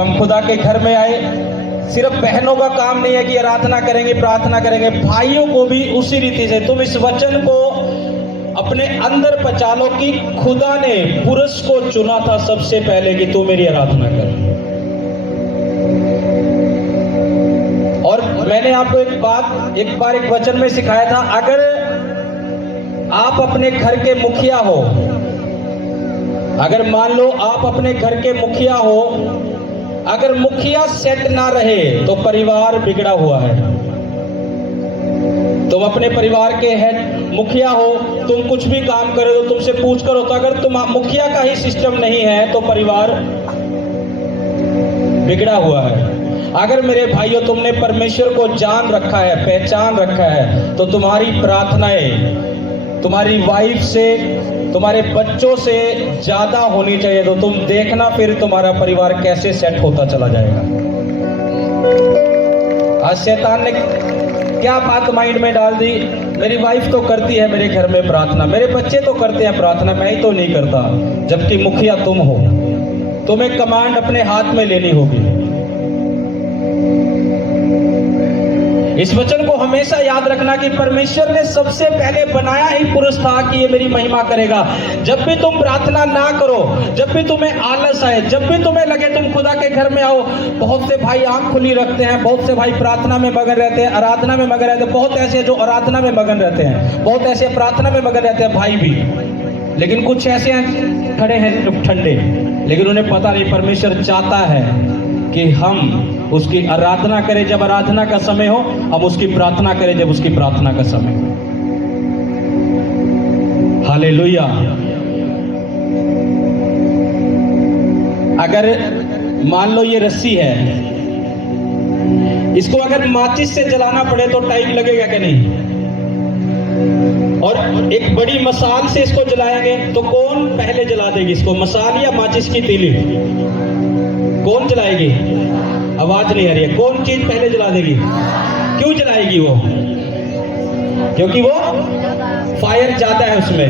हम खुदा के घर में आए, सिर्फ बहनों का काम नहीं है कि आराधना करेंगे प्रार्थना करेंगे, भाइयों को भी उसी रीति से तुम इस वचन को अपने अंदर पचा लो कि खुदा ने पुरुष को चुना था सबसे पहले कि तू मेरी आराधना कर। और मैंने आपको एक बार एक वचन में सिखाया था, अगर आप अपने घर के मुखिया हो, अगर मान लो आप अपने घर के मुखिया हो, अगर मुखिया सेट ना रहे तो परिवार बिगड़ा हुआ है। तुम अपने परिवार के हेड मुखिया हो, तुम कुछ भी काम करे तो तुमसे पूछ करो, तो अगर तुम मुखिया का ही सिस्टम नहीं है तो परिवार बिगड़ा हुआ है। अगर मेरे भाइयों तुमने परमेश्वर को जान रखा है, पहचान रखा है, तो तुम्हारी प्रार्थनाएं तुम्हारी वाइफ से, तुम्हारे बच्चों से ज्यादा होनी चाहिए। तो तुम देखना फिर तुम्हारा परिवार कैसे सेट होता चला जाएगा। आज शैतान ने क्या बात माइंड में डाल दी, मेरी वाइफ तो करती है मेरे घर में प्रार्थना, मेरे बच्चे तो करते हैं प्रार्थना, मैं ही तो नहीं करता। जबकि मुखिया तुम हो, तुम्हें कमांड अपने हाथ में लेनी होगी। इस वचन को हमेशा याद रखना कि परमेश्वर ने सबसे पहले बनाया ही पुरुष था कि ये मेरी महिमा करेगा। जब भी तुम प्रार्थना ना करो, जब भी तुम्हें आलस आए, जब भी तुम्हें लगे तुम खुदा के घर में आओ, बहुत से भाई आंख खुली रखते हैं, बहुत से भाई प्रार्थना में मगन रहते हैं, आराधना में मगन रहते हैं, बहुत ऐसे जो आराधना में मगन रहते हैं, बहुत ऐसे प्रार्थना में मगन रहते हैं भाई भी, लेकिन कुछ ऐसे हैं खड़े हैं ठंडे, लेकिन उन्हें पता नहीं परमेश्वर चाहता है कि हम उसकी आराधना करें जब आराधना का समय हो, हम उसकी प्रार्थना करें जब उसकी प्रार्थना का समय हो। हालेलुया। अगर मान लो ये रस्सी है, इसको अगर माचिस से जलाना पड़े तो टाइम लगेगा कि नहीं? और एक बड़ी मसाल से इसको जलाएंगे तो कौन पहले जला देगी इसको, मसाल या माचिस की तीली? कौन जलाएगी? आवाज नहीं आ रही है। कौन चीज पहले जला देगी? क्यों जलाएगी वो? क्योंकि वो फायर ज्यादा है उसमें।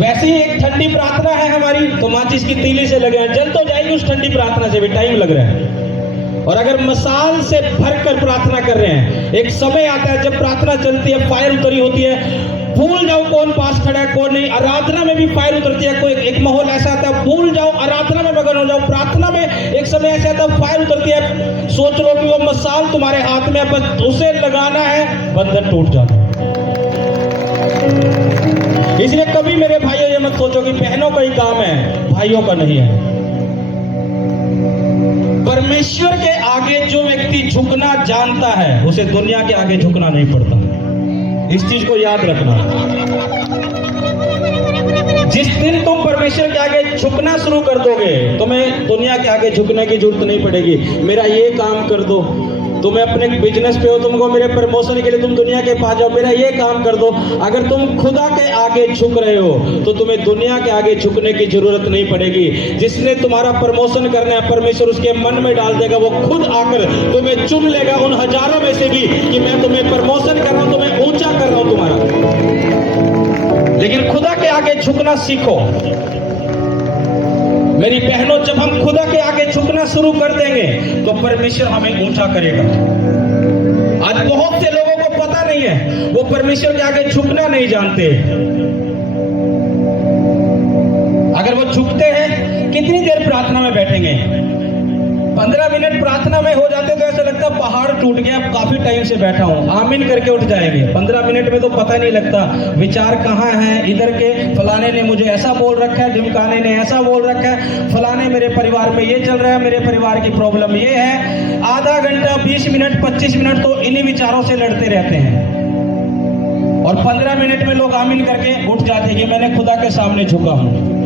वैसे ही एक ठंडी प्रार्थना है हमारी, तो माचिस की तीली से लगे हैं, जल तो जाएगी उस ठंडी प्रार्थना से भी, टाइम लग रहा है। और अगर मसाल से भरकर प्रार्थना कर रहे हैं, एक समय आता है जब प्रार्थना चलती है, फायर उतरी होती है, भूल जाओ कौन पास खड़ा है कौन नहीं। आराधना में भी फायर उतरती है, कोई एक माहौल ऐसा आता है, भूल जाओ, आराधना में मगन हो जाओ। प्रार्थना में एक समय ऐसा आता है, फायर उतरती है, सोच लो कि वो मसाल तुम्हारे हाथ में है, बस उसे लगाना है, बंधन टूट जाता है। इसलिए कभी मेरे भाइयों ये मत सोचो कि बहनों का ही काम है, भाइयों का नहीं है। परमेश्वर के आगे जो व्यक्ति झुकना जानता है, उसे दुनिया के आगे झुकना नहीं पड़ता। इस चीज को याद रखना। जिस दिन तुम परमेश्वर के आगे झुकना शुरू कर दोगे, तुम्हें दुनिया के आगे झुकने की जरूरत नहीं पड़ेगी। मेरा ये काम कर दो, तुम्हें अपने बिजनेस पे हो, तुमको मेरे प्रमोशन के लिए तुम दुनिया के पास जाओ, मेरा ये काम कर दो। अगर तुम खुदा के आगे झुक रहे हो तो तुम्हें दुनिया के आगे झुकने की जरूरत नहीं पड़ेगी। जिसने तुम्हारा प्रमोशन करना है, परमेश्वर उसके मन में डाल देगा, वो खुद आकर तुम्हें चुन लेगा उन हजारों में से भी कि मैं तुम्हें प्रमोशन कर रहा हूं, तुम्हें ऊंचा कर रहा हूं तुम्हारा। लेकिन खुदा के आगे झुकना सीखो मेरी बहनों। जब हम खुदा के आगे झुकना शुरू कर देंगे तो परमेश्वर हमें ऊंचा करेगा। आज बहुत से लोगों को पता नहीं है, वो परमेश्वर के आगे झुकना नहीं जानते। अगर वो झुकते हैं, कितनी देर प्रार्थना में बैठेंगे? 15 मिनट प्रार्थना में हो जाते तो ऐसा लगता पहाड़ टूट गया, काफी टाइम से बैठा हूं, आमीन करके उठ जाएंगे। 15 मिनट में तो पता नहीं लगता विचार कहाँ है, इधर के फलाने ने मुझे ऐसा बोल रखा है, ढिमकाने ने ऐसा बोल रखा है, फलाने मेरे परिवार में ये चल रहा है, मेरे परिवार की प्रॉब्लम ये है। आधा घंटा, 20 मिनट, 25 मिनट तो इन्हीं विचारों से लड़ते रहते हैं। और 15 मिनट में लोग आमीन करके उठ जाते हैं कि मैंने खुदा के सामने झुका हूं।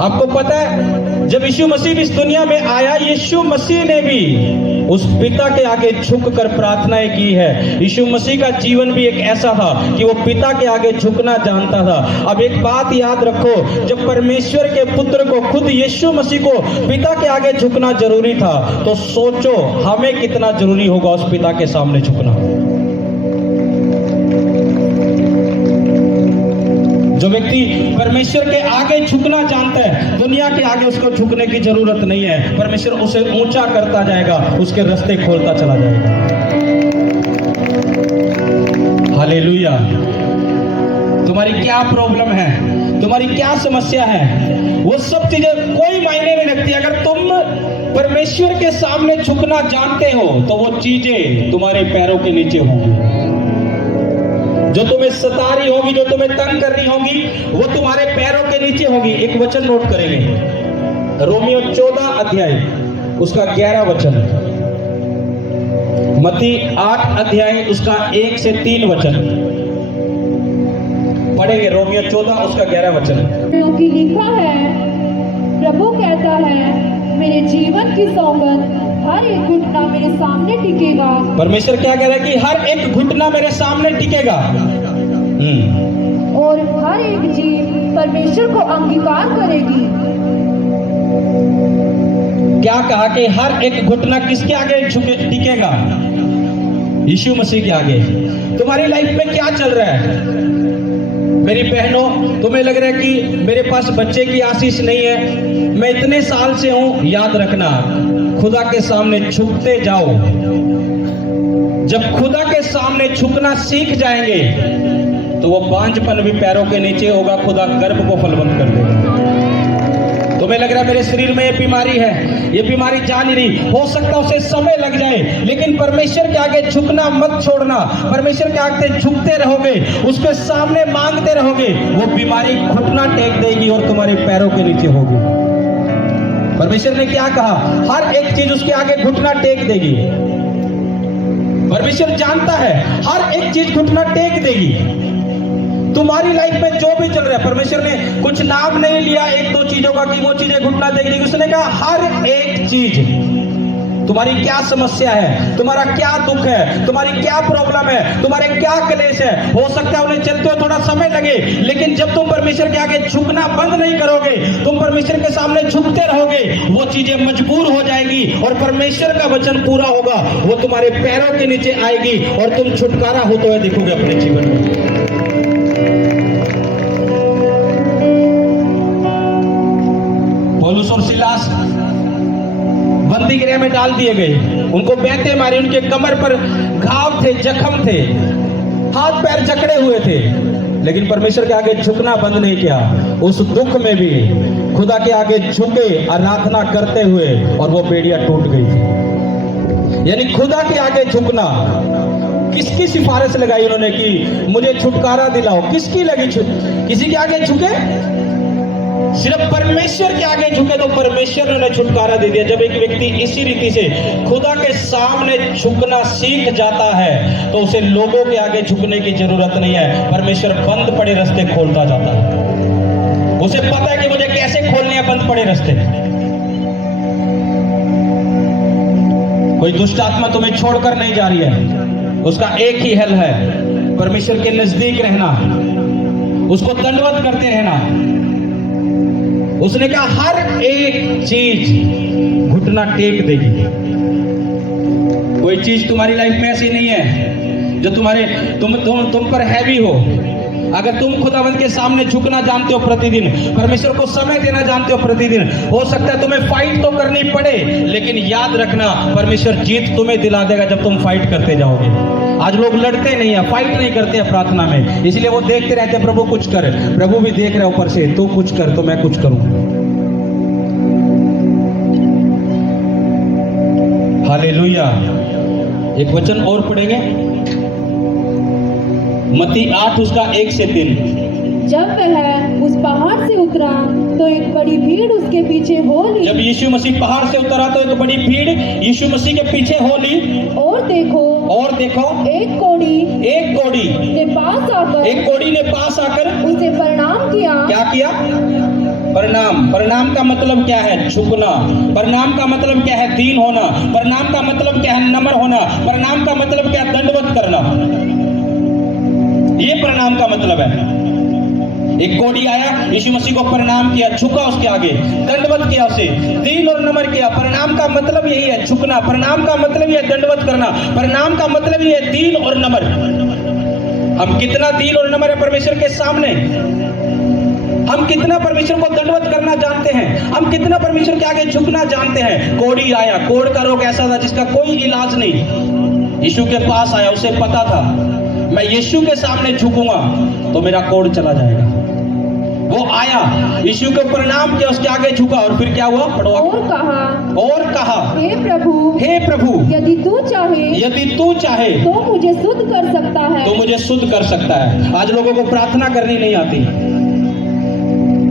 आपको पता है, जब यीशु मसीह इस दुनिया में आया, यीशु मसीह ने भी उस पिता के आगे झुककर प्रार्थनाएं की है। यीशु मसीह का जीवन भी एक ऐसा था कि वो पिता के आगे झुकना जानता था। अब एक बात याद रखो, जब परमेश्वर के पुत्र को, खुद यीशु मसीह को पिता के आगे झुकना जरूरी था, तो सोचो हमें कितना जरूरी होगा उस पिता के सामने झुकना। जो व्यक्ति परमेश्वर के आगे झुकना जानता है, दुनिया के आगे उसको झुकने की जरूरत नहीं है। परमेश्वर उसे ऊंचा करता जाएगा, उसके रास्ते खोलता चला जाएगा। हालेलुया। तुम्हारी क्या प्रॉब्लम है, तुम्हारी क्या समस्या है, वो सब चीजें कोई मायने नहीं रखती। अगर तुम परमेश्वर के सामने झुकना जानते हो तो वो चीजें तुम्हारे पैरों के नीचे होंगी। जो तुम्हें सता रही होगी, जो तुम्हें तंग कर रही होगी, वो तुम्हारे पैरों के नीचे होगी। एक वचन नोट करेंगे, रोमियो 14 अध्याय उसका 11 वचन, मत्ती 8 अध्याय उसका 1 से 3 वचन पढ़ेंगे। रोमियो 14 उसका 11 वचन। क्योंकि लिखा है, प्रभु कहता है, मेरे जीवन की सौगंध, हर एक घुटना मेरे सामने टिकेगा। परमेश्वर क्या कह रहा है कि हर एक घुटना मेरे सामने टिकेगा। और हर एक जीव परमेश्वर को अंगीकार करेगी। क्या कहा कि हर एक घुटना किसके आगे टिकेगा? यीशु मसीह के आगे। तुम्हारी लाइफ में क्या चल रहा है मेरी बहनों? तुम्हें लग रहा है कि मेरे पास बच्चे की आशीष नहीं है, मैं इतने साल से हूं। याद रखना, खुदा के सामने झुकते जाओ। जब खुदा के सामने झुकना सीख जाएंगे तो वो बांझपन भी पैरों के नीचे होगा, खुदा गर्भ को फलवंत कर देगा। तुम्हें लग रहा है मेरे शरीर में ये बीमारी है, ये बीमारी जा नहीं रही, हो सकता है उसे समय लग जाए, लेकिन परमेश्वर के आगे झुकना मत छोड़ना। परमेश्वर के आगे झुकते रहोगे, उसके सामने मांगते रहोगे, वो बीमारी घुटना टेक देगी और तुम्हारे पैरों के नीचे होगी। परमेश्वर ने क्या कहा? हर एक चीज उसके आगे घुटना टेक देगी। परमेश्वर जानता है हर एक चीज घुटना टेक देगी। तुम्हारी लाइफ में जो भी चल रहा है, परमेश्वर ने कुछ नाम नहीं लिया एक दो चीजों का कि वो चीजें घुटना टेक देगी। उसने कहा हर एक चीज। तुम्हारी क्या समस्या है, तुम्हारा क्या दुख है, तुम्हारी क्या प्रॉब्लम है, तुम्हारे क्या क्लेश है, हो सकता है उन्हें चलते हुए थोड़ा समय लगे, लेकिन जब तुम परमेश्वर के आगे झुकना बंद नहीं करोगे, तुम परमेश्वर के सामने झुकते रहोगे, वो चीजें मजबूर हो जाएगी और परमेश्वर का वचन पूरा होगा, वो तुम्हारे पैरों के नीचे आएगी और तुम छुटकारा होते हुए दिखोगे अपने जीवन में। पौलुस और सिलास बंदी गृह में डाल दिए गए, उनको बेंते मारी, उनके कमर पर घाव थे, जख्म थे, हाथ पैर जकड़े हुए थे, लेकिन परमेश्वर के आगे झुकना बंद नहीं किया। उस दुख में भी खुदा के आगे झुके, आराधना करते हुए, और वो बेड़ियां टूट गई थी। यानी खुदा के आगे झुकना। किसकी सिफारिश लगाई उन्होंने कि मुझे छुटकारा दिलाओ? किसकी लगी? किसी के आगे झुके? सिर्फ परमेश्वर के आगे झुके तो परमेश्वर ने उन्हें छुटकारा दे दिया। जब एक व्यक्ति इसी रीति से खुदा के सामने झुकना सीख जाता है तो उसे लोगों के आगे झुकने की जरूरत नहीं है। परमेश्वर बंद पड़े रास्ते खोलता जाता है। उसे पता है कि मुझे कैसे खोलने हैं बंद पड़े रास्ते। कोई दुष्ट आत्मा तुम्हें छोड़कर नहीं जा रही है, उसका एक ही हल है, परमेश्वर के नजदीक रहना, उसको दंडवत करते रहना। उसने कहा हर एक चीज घुटना टेक देगी। कोई चीज तुम्हारी लाइफ में ऐसी नहीं है जो तुम पर हैवी हो। अगर तुम खुदावंद के सामने झुकना जानते हो प्रतिदिन, परमेश्वर को समय देना जानते हो प्रतिदिन, हो सकता है तुम्हें फाइट तो करनी पड़े, लेकिन याद रखना परमेश्वर जीत तुम्हें दिला देगा जब तुम फाइट करते जाओगे। आज लोग लड़ते नहीं है, फाइट नहीं करते हैं प्रार्थना में, इसलिए वो देखते रहते हैं प्रभु कुछ कर। प्रभु भी देख रहे ऊपर से, तू कुछ कर तो मैं कुछ करूं। हालेलुया। एक वचन और पढ़ेंगे, मत्ती 8 उसका 1 से 3। जब वह उस पहाड़ से उतरा तो एक बड़ी भीड़ उसके पीछे हो ली। जब यीशु मसीह पहाड़ से उतरा तो एक बड़ी भीड़ यीशु मसीह के पीछे हो ली। और देखो एक कोढ़ी ने पास आकर उसे प्रणाम किया। क्या किया? प्रणाम का मतलब क्या है? झुकना। प्रणाम का मतलब क्या है? दीन होना। प्रणाम का मतलब क्या है? नम्र होना। प्रणाम का मतलब क्या है? दंडवत करना। ये प्रणाम का मतलब है। एक कोढ़ी आया, यीशु मसीह को प्रणाम किया, झुका उसके आगे, दंडवत किया उसे, दीन और नम्र किया। प्रणाम का मतलब यही है, झुकना। प्रणाम का मतलब यह दंडवत करना। प्रणाम का मतलब यह दीन और नम्र। हम कितना दीन और नम्र है परमेश्वर के सामने। हम कितना परमेश्वर को दंडवत करना जानते हैं, हम कितना परमेश्वर के आगे झुकना जानते हैं। कोढ़ी आया, कोढ़ का रोग ऐसा था जिसका कोई इलाज नहीं, यीशु के पास आया, उसे पता था मैं यीशु के सामने झुकूंगा तो मेरा कोढ़ चला जाएगा। वो आया, यीशु को प्रणाम किया, उसके आगे झुका और फिर क्या हुआ? पढ़ो। और कहा हे प्रभु यदि तू चाहे तो मुझे शुद्ध कर सकता है। तो मुझे शुद्ध कर सकता है। आज लोगों को प्रार्थना करनी नहीं आती,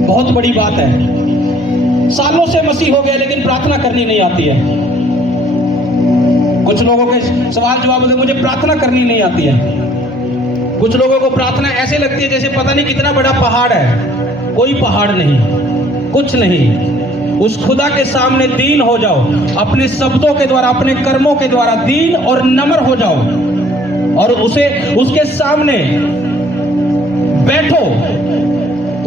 बहुत बड़ी बात है। सालों से मसीह हो गया लेकिन प्रार्थना करनी नहीं आती है। कुछ लोगों के सवाल जवाब होते, मुझे प्रार्थना करनी नहीं आती है। कुछ लोगों को प्रार्थना ऐसे लगती है जैसे पता नहीं कितना बड़ा पहाड़ है। कोई पहाड़ नहीं, कुछ नहीं। उस खुदा के सामने दीन हो जाओ, अपने शब्दों के द्वारा, अपने कर्मों के द्वारा दीन और नम्र हो जाओ और उसके सामने बैठो,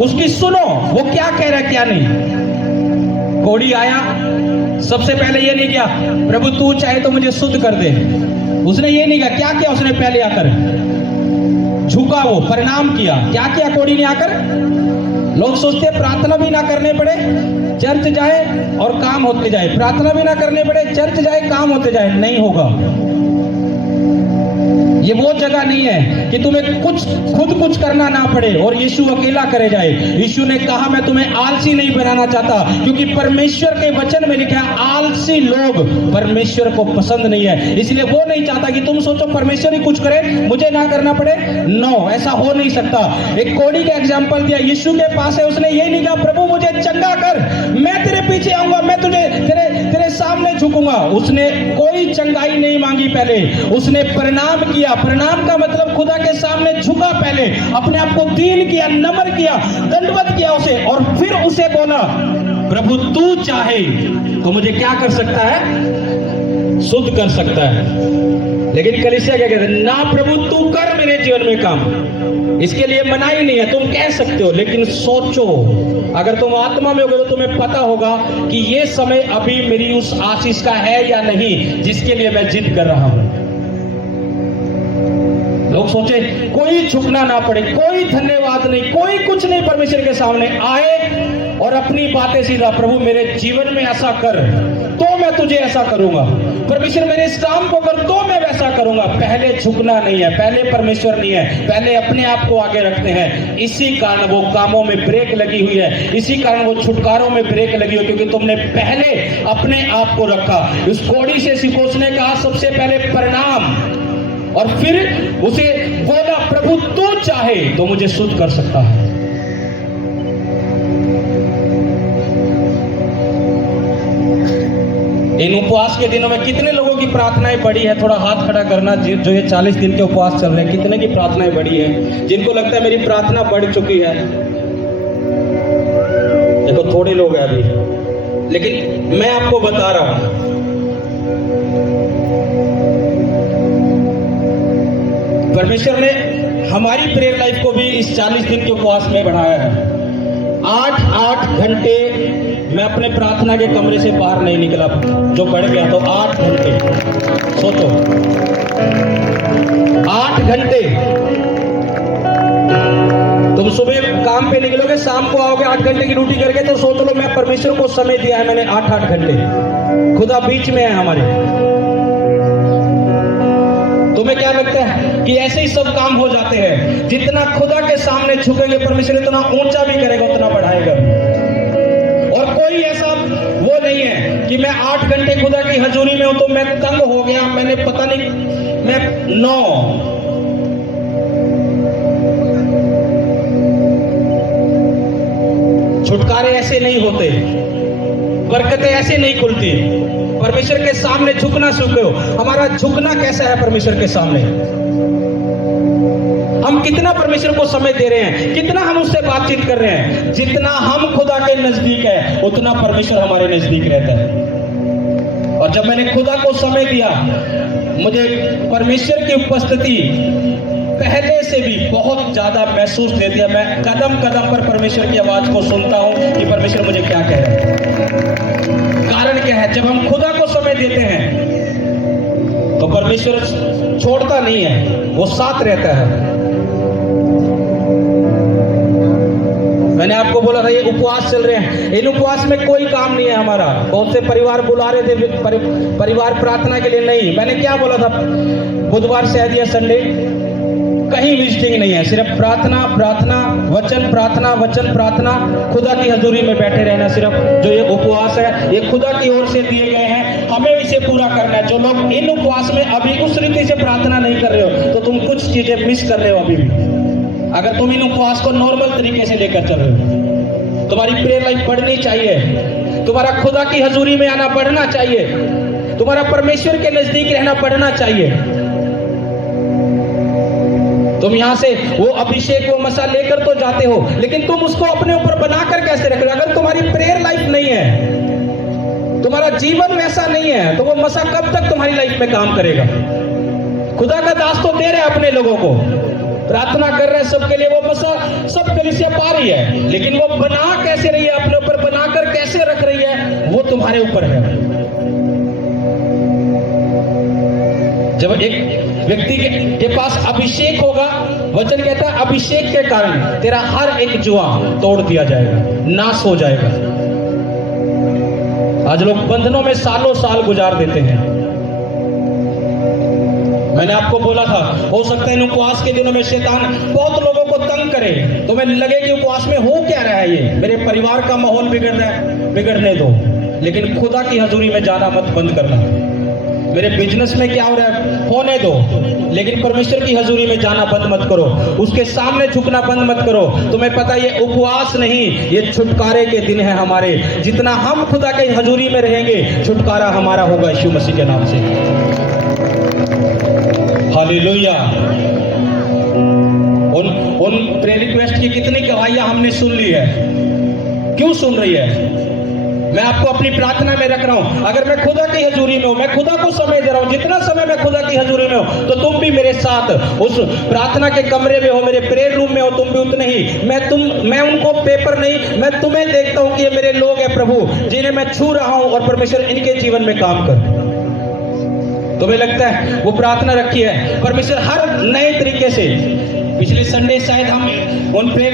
उसकी सुनो वो क्या कह रहा है क्या नहीं। कोढ़ी आया, सबसे पहले ये नहीं किया प्रभु तू चाहे तो मुझे शुद्ध कर दे, उसने ये नहीं कहा। क्या किया उसने? पहले आकर झुका, वो प्रणाम किया। क्या किया कोढ़ी ने आकर? लोग सोचते हैं प्रार्थना भी ना करने पड़े, चर्च जाए और काम होते जाए, प्रार्थना भी ना करने पड़े, चर्च जाए, काम होते जाए। नहीं होगा। ये वो जगह नहीं है कि तुम्हें खुद कुछ करना ना पड़े और यीशु अकेला करे जाए। यीशु ने कहा मैं तुम्हें आलसी नहीं बनाना चाहता, क्योंकि परमेश्वर के वचन में लिखा है आलसी लोग परमेश्वर को पसंद नहीं है। इसलिए वो नहीं चाहता कि तुम सोचो परमेश्वर ही कुछ करे, मुझे ना करना पड़े। नो, ऐसा हो नहीं सकता। एक कोढ़ी का एग्जाम्पल दिया, यीशु के पास है, उसने ये नहीं कहा प्रभु मुझे चंगा कर, मैं तेरे पीछे आऊंगा, मैं तुझे तेरे सामने झुकूंगा। उसने कोई चंगाई नहीं मांगी, पहले उसने प्रणाम किया। प्रणाम का मतलब खुदा के सामने झुका, पहले अपने आप को दीन किया, नम्र किया, दंडवत किया उसे, और फिर उसे बोला प्रभु तू चाहे तो मुझे क्या कर सकता है? शुद्ध कर सकता है। लेकिन कलीसिया क्या कहते हैं? ना प्रभु तू कर मेरे जीवन में काम, इसके लिए मनाही नहीं है। तुम कह सकते हो लेकिन सोचो, अगर तुम आत्मा में होगे तो तुम्हें पता होगा कि ये समय अभी मेरी उस आशीष का है या नहीं जिसके लिए मैं जिद कर रहा हूं। लोग सोचे कोई झुकना ना पड़े, कोई धन्यवाद नहीं, कोई कुछ नहीं, परमेश्वर के सामने आए और अपनी बातें सीधा प्रभु मेरे जीवन में ऐसा कर तो मैं तुझे ऐसा करूंगा, परमेश्वर मेरे इस काम को कर तो मैं वैसा करूंगा। पहले झुकना नहीं है, पहले परमेश्वर नहीं है, पहले अपने आप को आगे रखते हैं। इसी कारण वो कामों में ब्रेक लगी हुई है, इसी कारण वो छुटकारों में ब्रेक लगी हुई, क्योंकि तुमने पहले अपने आप को रखा। उस कोढ़ी से सिकोस ने कहा सबसे पहले प्रणाम, और फिर उसे बोला प्रभु तू चाहे तो मुझे शुद्ध कर सकता है। इन उपवास के दिनों में कितने लोगों की प्रार्थनाएं बढ़ी है? थोड़ा हाथ खड़ा करना जो ये 40 दिन के उपवास चल रहे हैं, कितने की प्रार्थनाएं बढ़ी है? जिनको लगता है मेरी प्रार्थना बढ़ चुकी है, देखो थोड़े लोग हैं अभी, लेकिन मैं आपको बता रहा हूं परमेश्वर ने हमारी प्रेयर लाइफ को भी इस 40 दिन के उपवास में बढ़ाया है। 8 घंटे मैं अपने प्रार्थना के कमरे से बाहर नहीं निकला, जो बढ़ गया तो 8 घंटे। सोचो 8 घंटे। तुम सुबह काम पे निकलोगे, शाम को आओगे 8 घंटे की ड्यूटी करके, तो सोच लो मैं परमेश्वर को समय दिया है मैंने 8 घंटे। खुदा बीच में है हमारे। तुम्हें क्या लगता है कि ऐसे ही सब काम हो जाते हैं? जितना खुदा के सामने झुकेंगे परमेश्वर इतना ऊंचा भी करेगा, उतना बढ़ाएगा। और कोई ऐसा वो नहीं है कि मैं 8 घंटे खुदा की हजूरी में हूं तो मैं तंग हो गया, मैंने पता नहीं मैं छुटकारे ऐसे नहीं होते, बरकतें ऐसे नहीं खुलती। परमेश्वर के सामने झुकना सीखो। हमारा झुकना कैसा है परमेश्वर के सामने? हम कितना परमेश्वर को समय दे रहे हैं, कितना हम उससे बातचीत कर रहे हैं? जितना हम खुदा के नजदीक है उतना परमेश्वर हमारे नजदीक रहता है। और जब मैंने खुदा को समय दिया, मुझे परमेश्वर की उपस्थिति पहले से भी बहुत ज्यादा महसूस देती है। मैं कदम कदम पर परमेश्वर की आवाज को सुनता हूं कि परमेश्वर मुझे क्या कह रहा है। कारण क्या है? जब हम खुदा को समय देते हैं तो परमेश्वर छोड़ता नहीं है, वो साथ रहता है। मैंने आपको बोला था ये उपवास चल रहे हैं, इन उपवास में कोई काम नहीं है हमारा। बहुत से परिवार बुला रहे थे परिवार प्रार्थना के लिए, नहीं। मैंने क्या बोला था, बुधवार से आज या संडे कहीं विजिटिंग नहीं है, सिर्फ प्रार्थना प्रार्थना वचन, प्रार्थना वचन प्रार्थना, खुदा की हजूरी में बैठे रहना। सिर्फ जो ये उपवास है ये खुदा की ओर से दिए गए हैं, हमें इसे पूरा करना है। जो लोग इन उपवास में अभी उस रीति से प्रार्थना नहीं कर रहे हो तो तुम कुछ चीजें मिस कर रहे हो अभी भी। अगर तुम इन उपवास को नॉर्मल तरीके से लेकर चल रहे हो, तुम्हारी प्रेयर लाइफ बढ़नी चाहिए, तुम्हारा खुदा की हजूरी में आना बढ़ना चाहिए, तुम्हारा परमेश्वर के नजदीक रहना बढ़ना चाहिए। तुम यहां से वो अभिषेक वो मसा लेकर तो जाते हो, लेकिन तुम उसको अपने ऊपर बनाकर कैसे रख रहे हो? अगर तुम्हारी प्रेयर लाइफ नहीं है, तुम्हारा जीवन वैसा नहीं है, तो वो मसा कब तक तुम्हारी लाइफ में काम करेगा? खुदा का दास तो दे रहे अपने लोगों को, प्रार्थना कर रहे हैं सबके लिए, वो मसा सब कलीसिया पा रही है, लेकिन वो बना कैसे रही है, अपने ऊपर बनाकर कैसे रख रही है, वो तुम्हारे ऊपर है। जब एक व्यक्ति के पास अभिषेक होगा, वचन कहता है अभिषेक के कारण तेरा हर एक जुआ तोड़ दिया जाएगा, नाश हो जाएगा। आज लोग बंधनों में सालों साल गुजार देते हैं। मैंने आपको बोला था, हो सकता है इन उपवास के दिनों में शैतान बहुत लोगों को तंग करे, तुम्हें लगे कि उपवास में हो क्या रहा है, ये मेरे परिवार का माहौल बिगड़ रहा है, बिगड़ने दो, लेकिन खुदा की हजूरी में जाना मत बंद करना। मेरे बिजनेस में क्या हो रहा है होने दो, लेकिन परमेश्वर की हजूरी में जाना बंद मत करो, उसके सामने झुकना बंद मत करो। तुम्हें पता ये उपवास नहीं, ये छुटकारे के दिन है हमारे। जितना हम खुदा के हजूरी में रहेंगे, छुटकारा हमारा होगा यीशु मसीह के नाम से। हालेलुया। उन प्रेयर रिक्वेस्ट की कितनी गवाहियां हमने सुन ली है, क्यों सुन रही है? मैं आपको अपनी प्रार्थना में रख रहा हूं। अगर मैं खुदा की हजूरी में हूं, मैं खुदा को समय दे रहा हूं, जितना समय मैं खुदा की हजूरी में हूं, तो तुम भी मेरे साथ उस प्रार्थना के कमरे में हो, मेरे प्रेयर रूम में हो, तुम भी उतने ही। मैं उनको पेपर नहीं, मैं तुम्हें देखता हूं कि ये मेरे लोग हैं प्रभु, जिन्हें मैं छू रहा हूं, और परमेश्वर इनके जीवन में काम कर। तुम्हें लगता है वो प्रार्थना रखी है, परमेश्वर हर नए तरीके से। पिछले संडे शायद हम उन प्रेम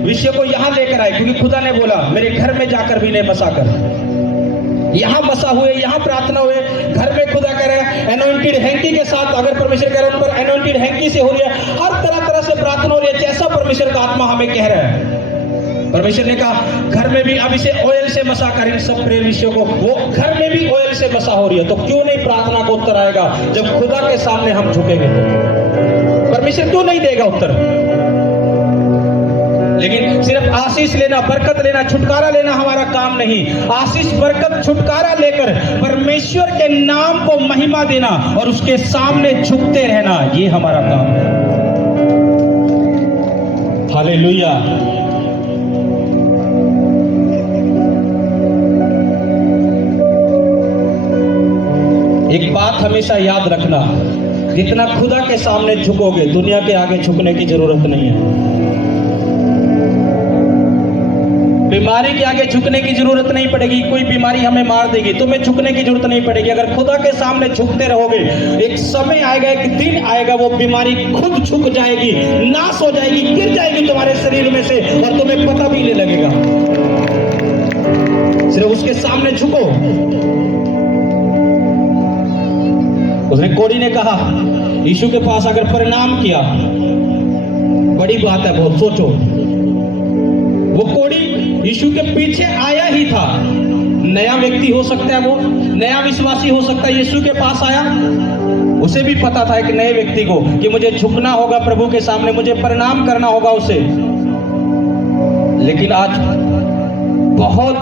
विषय को यहां लेकर आए, क्योंकि खुदा ने बोला मेरे घर में जाकर भी नहीं बसा कर। यहां बसा हुए, यहां प्रार्थना हुए, घर में खुदा कह रहा है एनॉइंटेड हैंकी के साथ। अगर परमेश्वर कह रहा है उन पर एनॉइंटेड हैंकी से हो रही है, हर तरह तरह से प्रार्थना हो रही है, जैसा परमेश्वर का आत्मा हमें कह रहा है। परमेश्वर ने कहा घर में भी अब इसे ऑयल से मसा कर, इन सब प्रेयर विषयों को, वो घर में भी ऑयल से मसा हो रही है। तो क्यों नहीं प्रार्थना को उत्तर आएगा? जब खुदा के सामने हम झुकेंगे तो परमेश्वर क्यों नहीं देगा उत्तर? लेकिन सिर्फ आशीष लेना, बरकत लेना, छुटकारा लेना हमारा काम नहीं। आशीष, बरकत, छुटकारा लेकर परमेश्वर के नाम को महिमा देना और उसके सामने झुकते रहना, ये हमारा काम है। हालेलुया। एक बात हमेशा याद रखना, जितना खुदा के सामने झुकोगे, दुनिया के आगे झुकने की जरूरत नहीं है। बीमारी के आगे झुकने की जरूरत नहीं पड़ेगी, कोई बीमारी हमें मार देगी, तुम्हें झुकने की जरूरत नहीं पड़ेगी। अगर खुदा के सामने झुकते रहोगे, एक समय आएगा, एक दिन आएगा, वो बीमारी खुद झुक जाएगी, नाश हो जाएगी, गिर जाएगी तुम्हारे शरीर में से, और तुम्हें पता भी नहीं लगेगा। सिर्फ उसके सामने झुको। उसने, कोड़ी ने कहा यीशु के पास अगर प्रणाम किया, बड़ी बात है बहुत, सोचो। वो कोड़ी यीशु के पीछे आया ही था, नया व्यक्ति हो सकता है, वो नया विश्वासी हो सकता है, यीशु के पास आया, उसे भी पता था एक नए व्यक्ति को कि मुझे झुकना होगा प्रभु के सामने, मुझे प्रणाम करना होगा उसे। लेकिन आज बहुत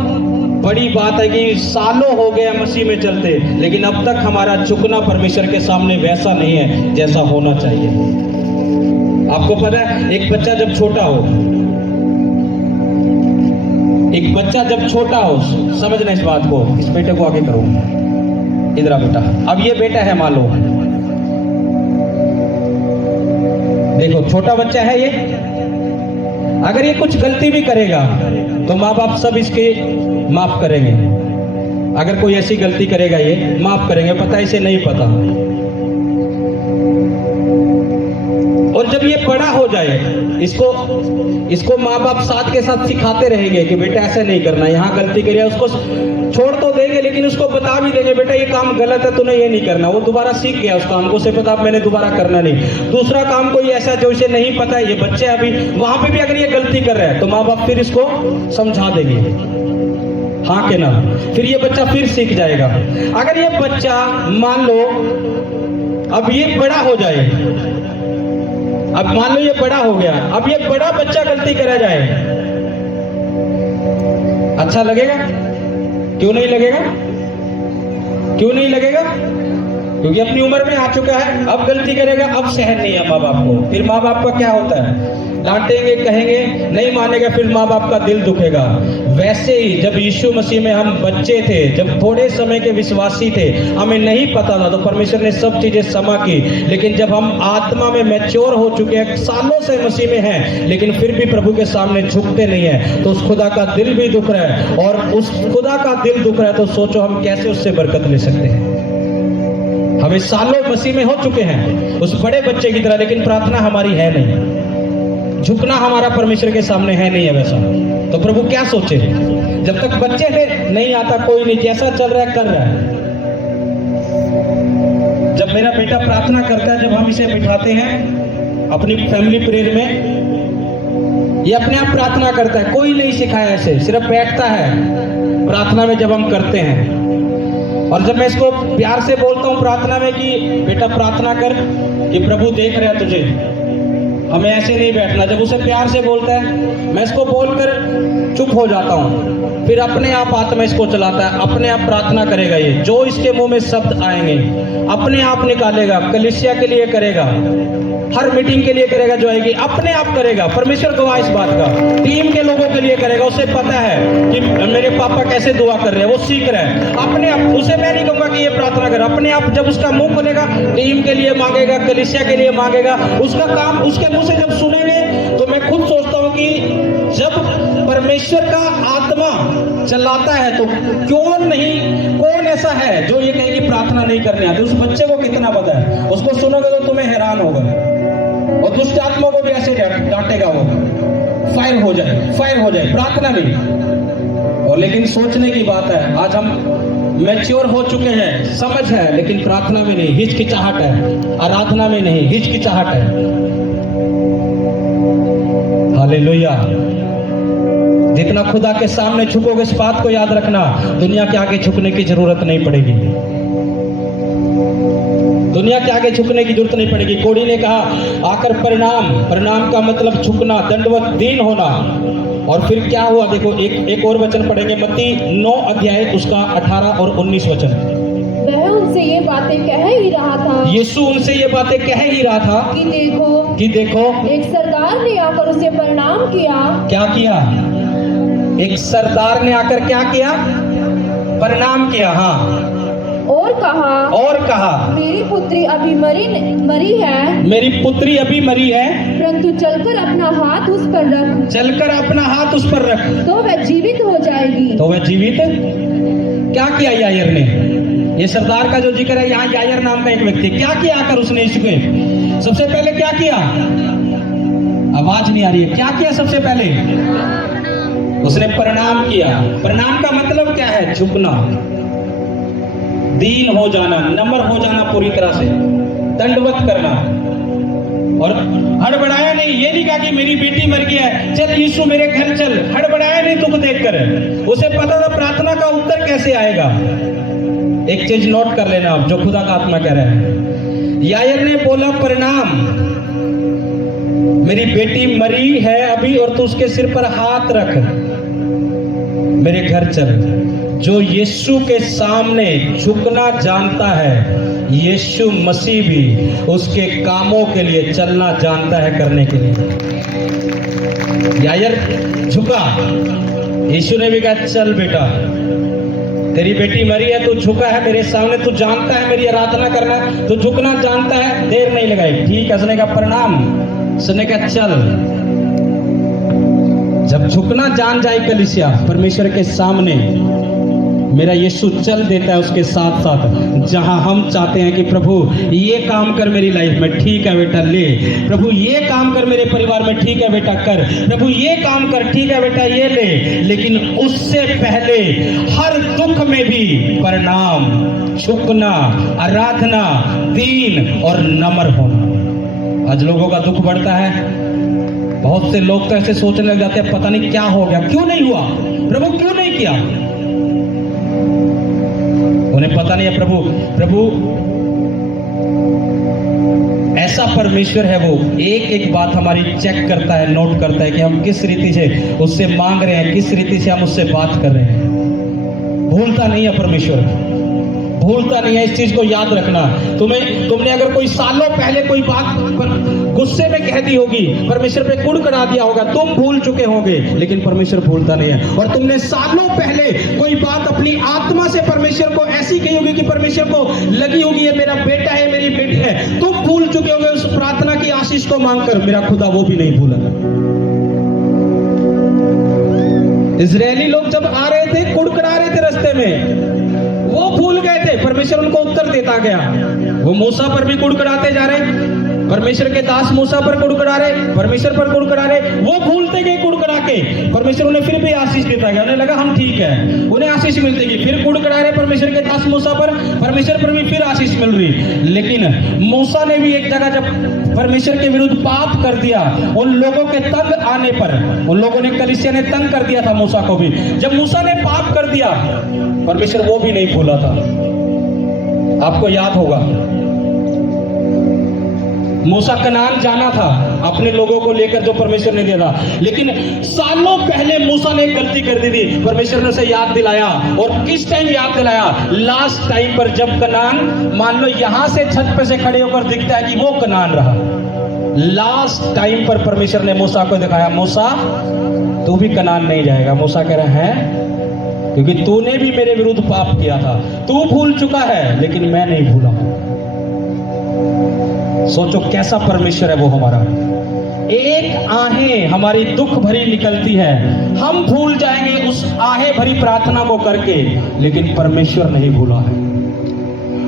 बड़ी बात है कि सालों हो गए मसीह में चलते, लेकिन अब तक हमारा झुकना परमेश्वर के सामने वैसा नहीं है जैसा होना चाहिए। आपको पता है, एक बच्चा जब छोटा हो, एक बच्चा जब छोटा हो, समझना इस बात को, इस बेटे को आगे करो, इधर आ बेटा। अब ये बेटा है, मान लो, देखो छोटा बच्चा है ये, अगर ये कुछ गलती भी करेगा तो माँ बाप सब इसके माफ करेंगे। अगर कोई ऐसी गलती करेगा ये माफ करेंगे, पता इसे नहीं पता। और जब ये बड़ा हो जाए, इसको माँ बाप साथ के साथ सिखाते रहेंगे कि बेटा ऐसे नहीं करना, यहाँ गलती करिए, उसको छोड़ तो देंगे लेकिन उसको बता भी देंगे बेटा ये काम गलत है, तूने ये नहीं करना। वो दोबारा सीख गया उस काम को, उसे पता मैंने दोबारा करना नहीं। दूसरा काम कोई ऐसा जो इसे नहीं पता है, ये बच्चे अभी वहां पे भी अगर ये गलती कर रहे हैं तो माँ बाप फिर इसको समझा देंगे, हाँ के ना, फिर ये बच्चा फिर सीख जाएगा। अगर ये बच्चा मान लो अब ये बड़ा हो जाए, अब मान लो ये बड़ा हो गया, अब ये बड़ा बच्चा गलती करा जाए, अच्छा लगेगा? क्यों नहीं लगेगा? क्यों नहीं लगेगा? क्योंकि अपनी उम्र में आ चुका है, अब गलती करेगा, अब सहन नहीं है माँ बाप को। फिर माँ बाप का क्या होता है, डांटेंगे, कहेंगे, नहीं मानेगा, फिर माँ बाप का दिल दुखेगा। वैसे ही जब यीशु मसीह में हम बच्चे थे, जब थोड़े समय के विश्वासी थे, हमें नहीं पता था तो परमेश्वर ने सब चीजें क्षमा की। लेकिन जब हम आत्मा में मैच्योर हो चुके हैं, सालों से मसीह में हैं, लेकिन फिर भी प्रभु के सामने झुकते नहीं है, तो उस खुदा का दिल भी दुख रहा है। और उस खुदा का दिल दुख रहा है तो सोचो हम कैसे उससे बरकत ले सकते हैं। हमें सालों मसीह में हो चुके हैं उस बड़े बच्चे की तरह, लेकिन प्रार्थना हमारी है नहीं, झुकना हमारा परमेश्वर के सामने है नहीं है वैसा। तो प्रभु क्या सोचे, जब तक बच्चे थे नहीं आता कोई नहीं, जैसा चल रहा है कर रहा है। जब मेरा बेटा प्रार्थना करता है, जब हम इसे बिठाते हैं अपनी फैमिली प्रेयर में, ये अपने आप प्रार्थना करता है, कोई नहीं सिखाया ऐसे, सिर्फ बैठता है प्रार्थना में जब हम करते हैं। और जब मैं इसको प्यार से बोलता हूँ प्रार्थना में कि बेटा प्रार्थना कर कि प्रभु देख रहा है तुझे, हमें ऐसे नहीं बैठना। जब उसे प्यार से बोलता है, मैं इसको बोलकर चुप हो जाता हूँ, फिर अपने आप आत्मा इसको चलाता है, अपने आप प्रार्थना करेगा। ये जो इसके मुंह में शब्द आएंगे अपने आप निकालेगा, कलीसिया के लिए करेगा, हर मीटिंग के लिए करेगा, जो आएगी अपने आप करेगा। परमेश्वर गवाह इस बात का, टीम के लोगों के लिए करेगा। उसे पता है कि मेरे पापा कैसे दुआ कर रहे हैं, वो सीख रहा है अपने आप। उसे मैं नहीं कहूंगा कि ये प्रार्थना कर, अपने आप जब उसका मुंह खुलेगा टीम के लिए मांगेगा, कलीसिया के लिए मांगेगा। उसका काम उसके मुंह से जब सुनेंगे तो मैं खुद सोचता हूँ कि जब परमेश्वर का आत्मा चलाता है तो कौन ऐसा है जो ये कहे कि प्रार्थना नहीं करने आती। उस बच्चे को कितना पता है, उसको सुनोगे तो तुम्हें हैरान होगा। और दुष्ट आत्मा को भी ऐसे डांटेगा, वो फायर हो जाए प्रार्थना में। और लेकिन सोचने की बात है, आज हम मैच्योर हो चुके हैं, समझ है, लेकिन प्रार्थना में नहीं, हिचकिचाहट है, आराधना में नहीं, हिचकिचाहट है। हालेलुया। जितना खुदा के सामने झुकोगे, इस बात को याद रखना, दुनिया के आगे झुकने की जरूरत नहीं पड़ेगी। दुनिया के आगे झुकने की जरूरत नहीं पड़ेगी। कोड़ी ने कहा आकर परिणाम का मतलब झुकना, दंडवत, दीन होना। और फिर क्या हुआ, देखो एक और वचन पढ़ेंगे, मत्ती 9 अध्याय उसका 18 और 19 वचन। वह उनसे ये बातें कह ही रहा था, यीशु उनसे ये बातें कह ही रहा था कि देखो एक सरदार ने आकर उसे प्रणाम किया। क्या किया? एक सरदार ने आकर क्या किया? प्रणाम किया। हाँ, और कहा मेरी पुत्री अभी मरी है, मेरी पुत्री अभी मरी है, परंतु चलकर अपना हाथ उस पर रख, तो वह जीवित हो जाएगी। तो वह जीवित। क्या किया यायर ने? ये सरदार का जो जिक्र है यहाँ, यायर नाम का एक व्यक्ति, क्या किया आकर उसने इसके? सबसे पहले क्या किया? आवाज नहीं आ रही है। क्या किया सबसे पहले? उसने प्रणाम किया। प्रणाम का मतलब क्या है? झुकना, दीन हो जाना, नम्र हो जाना, पूरी तरह से दंडवत करना। और हड़बड़ाया नहीं, ये नहीं कहा कि मेरी बेटी मर गई है, चल यीशु मेरे घर चल, हड़बड़ाया नहीं दुख देखकर। उसे पता था प्रार्थना का उत्तर कैसे आएगा। एक चीज नोट कर लेना आप, जो खुदा का आत्मा कह रहा है। यायर ने बोला प्रणाम, मेरी बेटी मरी है अभी और तू उसके सिर पर हाथ रख, मेरे घर चल। जो यीशु के सामने झुकना जानता है, यीशु मसीह भी उसके कामों के लिए चलना जानता है, करने के लिए। यायर झुका, यीशु ने भी कहा चल बेटा, तेरी बेटी मरी है, तू झुका है मेरे सामने, तू जानता है मेरी आराधना करना, तू झुकना जानता है। देर नहीं लगाई, ठीक है, उसने कहा प्रणाम, उसने कहा चल। जब झुकना जान जाए कलीसिया परमेश्वर के सामने, मेरा यीशु चल देता है उसके साथ साथ जहां हम चाहते हैं कि प्रभु ये काम कर मेरी लाइफ में, ठीक है बेटा ले। प्रभु ये काम कर मेरे परिवार में, ठीक है बेटा कर। प्रभु ये काम कर, ठीक है बेटा ये ले। लेकिन उससे पहले हर दुख में भी प्रणाम, झुकना, आराधना, दीन और नम्र होना। आज लोगों का दुख बढ़ता है, बहुत से लोग तो ऐसे सोचने लग जाते हैं पता नहीं क्या हो गया, क्यों नहीं हुआ, प्रभु क्यों नहीं किया। उन्हें पता नहीं है प्रभु ऐसा परमेश्वर है, वो एक एक बात हमारी चेक करता है, नोट करता है कि हम किस रीति से उससे मांग रहे हैं, किस रीति से हम उससे बात कर रहे हैं। भूलता नहीं है परमेश्वर, भूलता नहीं है। इस चीज को याद रखना। तुमने अगर कोई सालों पहले कोई बात गुस्से में कह दी होगी, परमेश्वर पे कुड़कुड़ा दिया होगा, तुम भूल चुके होंगे, लेकिन परमेश्वर भूलता नहीं है। और तुमने सालों पहले कोई बात अपनी आत्मा से परमेश्वर को ऐसी कही होगी कि परमेश्वर को लगी होगी ये मेरा बेटा है, मेरी बेटी है, तुम भूल चुके होंगे उस प्रार्थना की आशीष को मांगकर। मेरा खुदा वो भी नहीं भूला। इजरायली लोग जब आ रहे थे, कुड़कुड़ा रहे थे रास्ते में, वो भूल गए थे, परमेश्वर उनको उत्तर देता गया। वो मूसा पर भी कुड़कुड़ाते जा रहे, परमेश्वर के दास मूसा पर कुड़कुड़ा रहे, परमेश्वर पर कुड़कुड़ा रहे, वो भूलते गए कुड़कुड़ा के, परमेश्वर उन्हें फिर भी आशीष देता गया। उन्हें लगा हम ठीक है, उन्हें आशीष मिलती गई। फिर कुड़कुड़ा रहे परमेश्वर के दास मूसा पर, परमेश्वर पर भी फिर आशीष मिल रही। लेकिन मूसा ने भी एक जगह जब परमेश्वर के विरुद्ध पाप कर दिया, उन लोगों के तंग आने पर, उन लोगों ने, कलीसिया ने तंग कर दिया था मूसा को भी। जब मूसा ने पाप कर दिया, परमेश्वर वो भी नहीं भूला था। आपको याद होगा मूसा कनान जाना था अपने लोगों को लेकर जो परमेश्वर ने दिया था, लेकिन सालों पहले मूसा ने गलती कर दी थी। परमेश्वर ने उसे याद दिलाया, और किस टाइम याद दिलाया? लास्ट टाइम पर, जब कनान, मान लो यहां से छत पे से खड़े होकर दिखता है कि वो कनान रहा। लास्ट टाइम पर परमेश्वर ने मूसा को दिखाया, मूसा तू भी कनान नहीं जाएगा। मूसा कह रहा है क्योंकि तूने भी मेरे विरुद्ध पाप किया था, तू भूल चुका है, लेकिन मैं नहीं भूला। सोचो कैसा परमेश्वर है वो हमारा। एक आहें हमारी दुख भरी निकलती है, हम भूल जाएंगे उस आहें भरी प्रार्थना को करके, लेकिन परमेश्वर नहीं भूला है।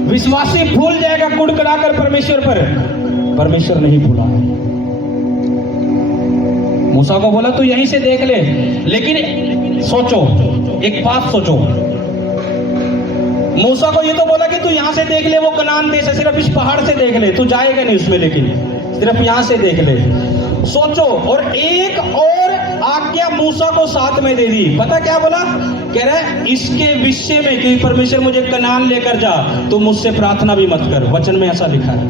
विश्वासी भूल जाएगा कुड़कुड़ाकर परमेश्वर पर, परमेश्वर नहीं भूला है। मूसा को बोला तू यहीं से देख ले, लेकिन सोचो, एक बात सोचो, मूसा को ये तो बोला कि तू यहां से देख ले, वो कनान देश है, सिर्फ इस पहाड़ से देख ले, तू जाएगा नहीं उसमें, लेकिन सिर्फ यहां से देख ले। सोचो, और एक और आज्ञा मूसा को साथ में दे दी। पता क्या बोला? कह रहा है इसके विषय में कि परमेश्वर मुझे कनान लेकर जा, तू मुझसे प्रार्थना भी मत कर। वचन में ऐसा लिखा है।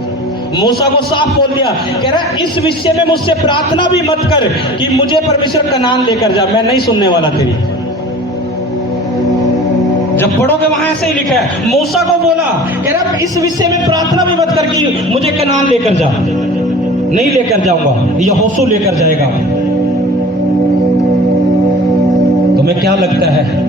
मूसा को साफ बोल दिया, कह रहा है इस विषय में मुझसे प्रार्थना भी मत कर कि मुझे परमेश्वर कनान लेकर जा, मैं नहीं सुनने वाला तेरी। जब पढ़ोगे वहां ऐसे ही लिखा है। मूसा को बोला, कह रहा इस विषय में प्रार्थना भी मत कर कि मुझे कनान लेकर जा, नहीं लेकर जाऊंगा, यहोशू लेकर जाएगा। तुम्हें क्या लगता है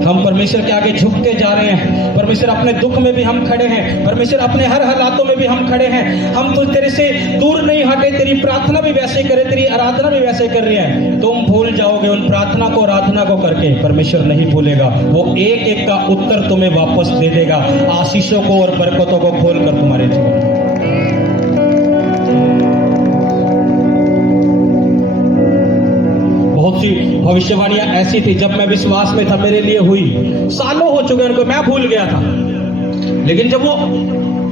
हम परमेश्वर के आगे झुकते जा रहे हैं? परमेश्वर अपने दुख में भी हम खड़े हैं, परमेश्वर अपने हर हालातों में भी हम खड़े हैं। हम तो तेरे से दूर नहीं हटे, तेरी प्रार्थना भी वैसे करे, तेरी आराधना भी वैसे कर रहे हैं। तुम भूल जाओगे उन प्रार्थना को, आराधना को करके, परमेश्वर नहीं भूलेगा। वो एक एक का उत्तर तुम्हें वापस दे देगा, आशीषों को और बरकतों को खोल कर तुम्हारे जीवन में। बहुत सी भविष्यवाणियां ऐसी थी, जब मैं विश्वास में था मेरे लिए हुई, सालों हो चुके उनको, मैं भूल गया था, लेकिन जब वो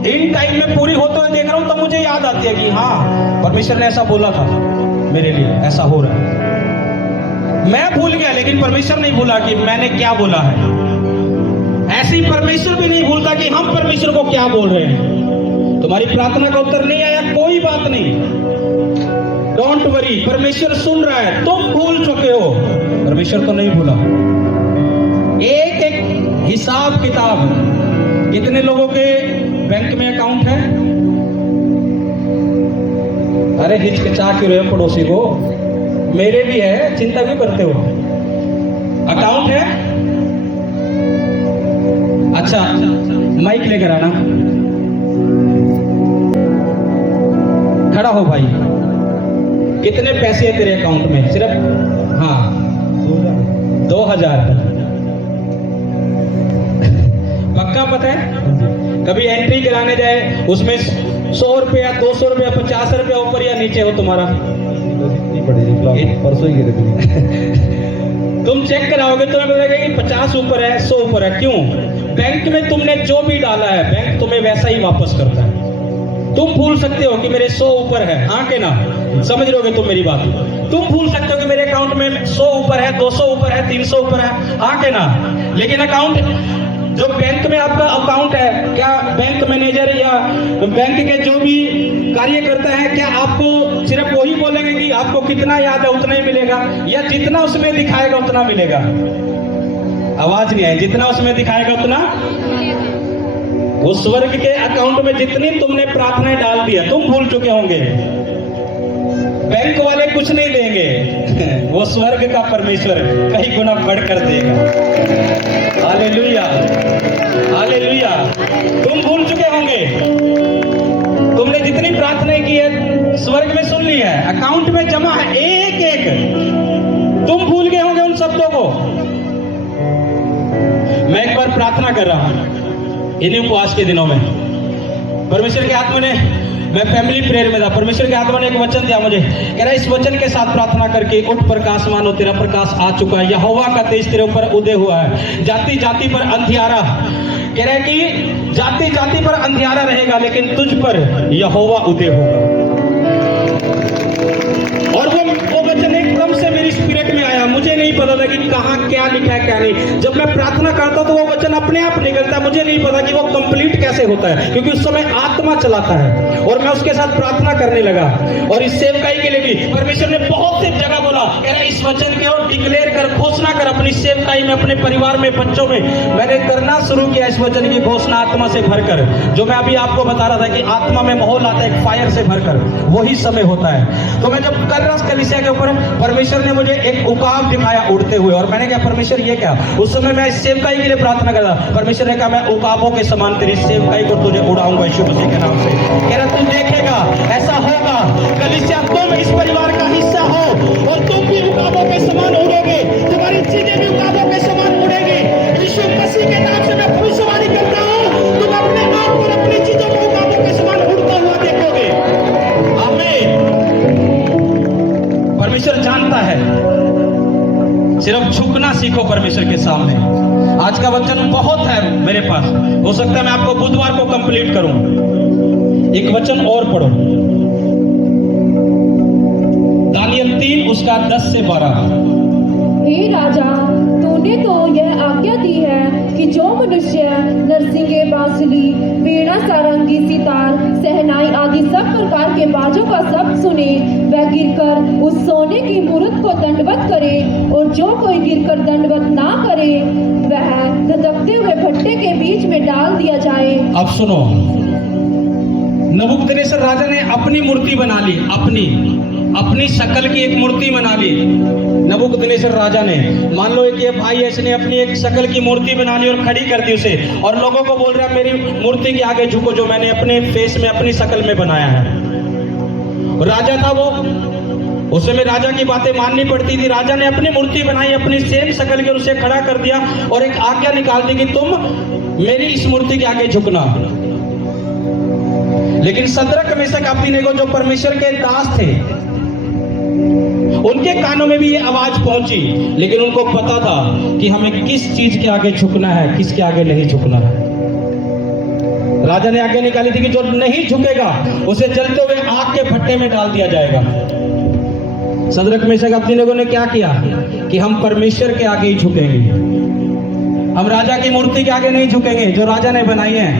इन टाइम में पूरी होते हुए देख रहा हूं तब मुझे याद आती है कि हाँ परमेश्वर ने ऐसा बोला था मेरे लिए, ऐसा हो रहा है। मैं भूल गया, लेकिन परमेश्वर नहीं भूला कि मैंने क्या बोला है। ऐसे ही परमेश्वर भी नहीं भूलता कि हम परमेश्वर को क्या बोल रहे हैं। तुम्हारी प्रार्थना का उत्तर नहीं आया, कोई बात नहीं, डोंट वरी, परमेश्वर सुन रहा है। तुम भूल चुके हो, परमेश्वर तो नहीं भूला। एक एक हिसाब किताब, कितने लोगों के बैंक में अकाउंट है? अरे हिचकिचा क्यों रहे हो पड़ोसी को? मेरे भी है, चिंता क्यों करते हो? अकाउंट है? अच्छा, माइक लेकर आना, खड़ा हो भाई। कितने पैसे है तेरे अकाउंट में? सिर्फ हाँ 2000। कभी एंट्री कराने जाए उसमें 100 रुपया, 200 रुपया, 50 रुपया ऊपर या नीचे हो तुम्हारा? परसों ही गिरे थे। तुम चेक कराओगे तुम्हें बताएगा कि 50 ऊपर है, 100 ऊपर है। क्यों? बैंक में तुमने जो भी डाला है बैंक तुम्हें वैसा ही वापस करता है। तुम भूल सकते हो कि मेरे 100 ऊपर है, हाँ के ना? समझ रहोगे तुम मेरी बात? तुम भूल सकते हो कि मेरे अकाउंट में 100 ऊपर है, 200 ऊपर है, 300 ऊपर है, हाँ के ना? लेकिन अकाउंट जो बैंक में आपका अकाउंट है, क्या बैंक मैनेजर या बैंक के जो भी कार्य करता है, क्या आपको सिर्फ वही बोलेंगे कि आपको कितना याद है उतना ही मिलेगा, या जितना उसमें दिखाएगा उतना मिलेगा? आवाज नहीं आई। जितना उसमें दिखाएगा उतना उस स्वर्ग के अकाउंट में जितनी तुमने प्रार्थनाएं डाल दी है, तुम भूल चुके होंगे। बैंक वाले कुछ नहीं देंगे, वो स्वर्ग का परमेश्वर कई गुना बढ़कर देगा। Hallelujah, hallelujah. तुम भूल चुके होंगे, तुमने जितनी प्रार्थनाएं की है स्वर्ग में सुन ली है, अकाउंट में जमा है एक एक। तुम भूल गए होंगे उन शब्दों को। मैं एक बार प्रार्थना कर रहा हूं इन्हीं उपवास के दिनों में, परमेश्वर के आत्मा ने, मैं फैमिली प्रेयर में था, परमेश्वर के आत्मा ने एक वचन दिया मुझे, कह रहा इस वचन के साथ प्रार्थना करके उठ प्रकाश मानो, तेरा प्रकाश आ चुका है, यहोवा का तेज तेरे ऊपर उदय हुआ है। जाति जाति पर अंधियारा, कह रहा है कि जाति जाति पर अंधियारा रहेगा लेकिन तुझ पर यहोवा उदय होगा। और वो वचन एकदम से मेरी स्पिरिट में आया, मुझे नहीं पता था कि कहाँ क्या लिखा है क्या नहीं। जब मैं प्रार्थना करता तो वो वचन अपने आप निकलता, मुझे नहीं पता कि वो कंप्लीट कैसे होता है, क्योंकि उस समय आत्मा चलाता है। और मैं उसके साथ प्रार्थना करने लगा। और इस सेवकाई के लिए भी परमेश्वर ने बहुत सी जगह बोला, कह रहा इस वचन को डिक्लेयर कर, घोषणा कर अपनी सेवकाई में, अपने परिवार में, बच्चों में। मैंने करना शुरू किया इस वचन की घोषणा आत्मा से भरकर, जो मैं अभी आपको बता रहा था कि आत्मा में माहौल आता है फायर से भरकर, वही समय होता है। तो मैं जब कर रहा कलीसिया के ऊपर, परमेश्वर ने मुझे एक उकाब दिखाया उड़ते हुए, और मैंने कहा परमेश्वर ये क्या? उस समय मैं सेवकाई के लिए प्रार्थना कर रहा, परमेश्वर ने कहा मैं उकाबों के समान तेरी सेवकाई को तुझे उड़ाऊंगा यीशु मसीह के नाम से। कह रहा तू देखेगा, ऐसा होगा। कलीसिया तुम इस परिवार का हिस्सा हो और तुम भी उकाबों के समान उड़ोगे, तुम्हारी चीजें भी उकाबों के समान उड़ेगी। यीशु मसीह के नाम से मैं भविष्यवाणी करता हूँ, तुम अपने आप और अपनी चीजों को उकाबों के समान उड़ता हुआ देखोगे। आमीन। परमेश्वर जानता है, सिर्फ झुकना सीखो परमेश्वर के सामने। आज का वचन बहुत है मेरे पास, हो सकता है मैं आपको बुधवार को कंप्लीट करूं। एक वचन और पढ़ो, दानियल 3 उसका 10 से 12। हे राजा, तूने तो यह आज्ञा दी है कि जो मनुष्य नरसिंगे, बांसुरी, वीणा, सारंगी, सितार, सहनाई आदि सब प्रकार के बाजों का शब्द सुने, वह गिरकर उस सोने की मूर्त को दंडवत करे, और जो कोई गिरकर दंडवत ना करे वह धधकते हुए भट्टे के बीच में डाल दिया जाए। अब सुनो, नबूकदनेस्सर राजा ने अपनी मूर्ति बना ली, अपनी शक्ल की एक मूर्ति बना ली। नबूकदनेस्सर राजा ने, मान लो एक ये भाई है, इसने अपनी एक शक्ल की मूर्ति बना ली और खड़ी कर दी उसे, और लोगों को बोल रहा है मेरी मूर्ति के आगे झुको जो मैंने अपने फेस में, अपनी शक्ल में बनाया है। राजा था वो, उस समय राजा की बातें माननी पड़ती थी। राजा ने अपनी मूर्ति बनाई, अपनी सेम शक्ल के, उसे खड़ा कर दिया और एक आज्ञा निकाल दी कि तुम मेरी इस मूर्ति के आगे झुकना। लेकिन सद्रक, मेशक, अबेदनगो जो परमेश्वर के दास थे, उनके कानों में भी ये आवाज पहुंची, लेकिन उनको पता था कि हमें किस चीज के आगे झुकना है, किसके आगे नहीं झुकना है। राजा ने आज्ञा निकाली थी कि जो नहीं झुकेगा उसे जलते हुए आग के भट्टे में डाल दिया जाएगा। सद्रक, मेशक, अबेदनगो ने क्या किया कि हम परमेश्वर के आगे ही झुकेंगे, हम राजा की मूर्ति के आगे नहीं झुकेंगे जो राजा ने बनाई है,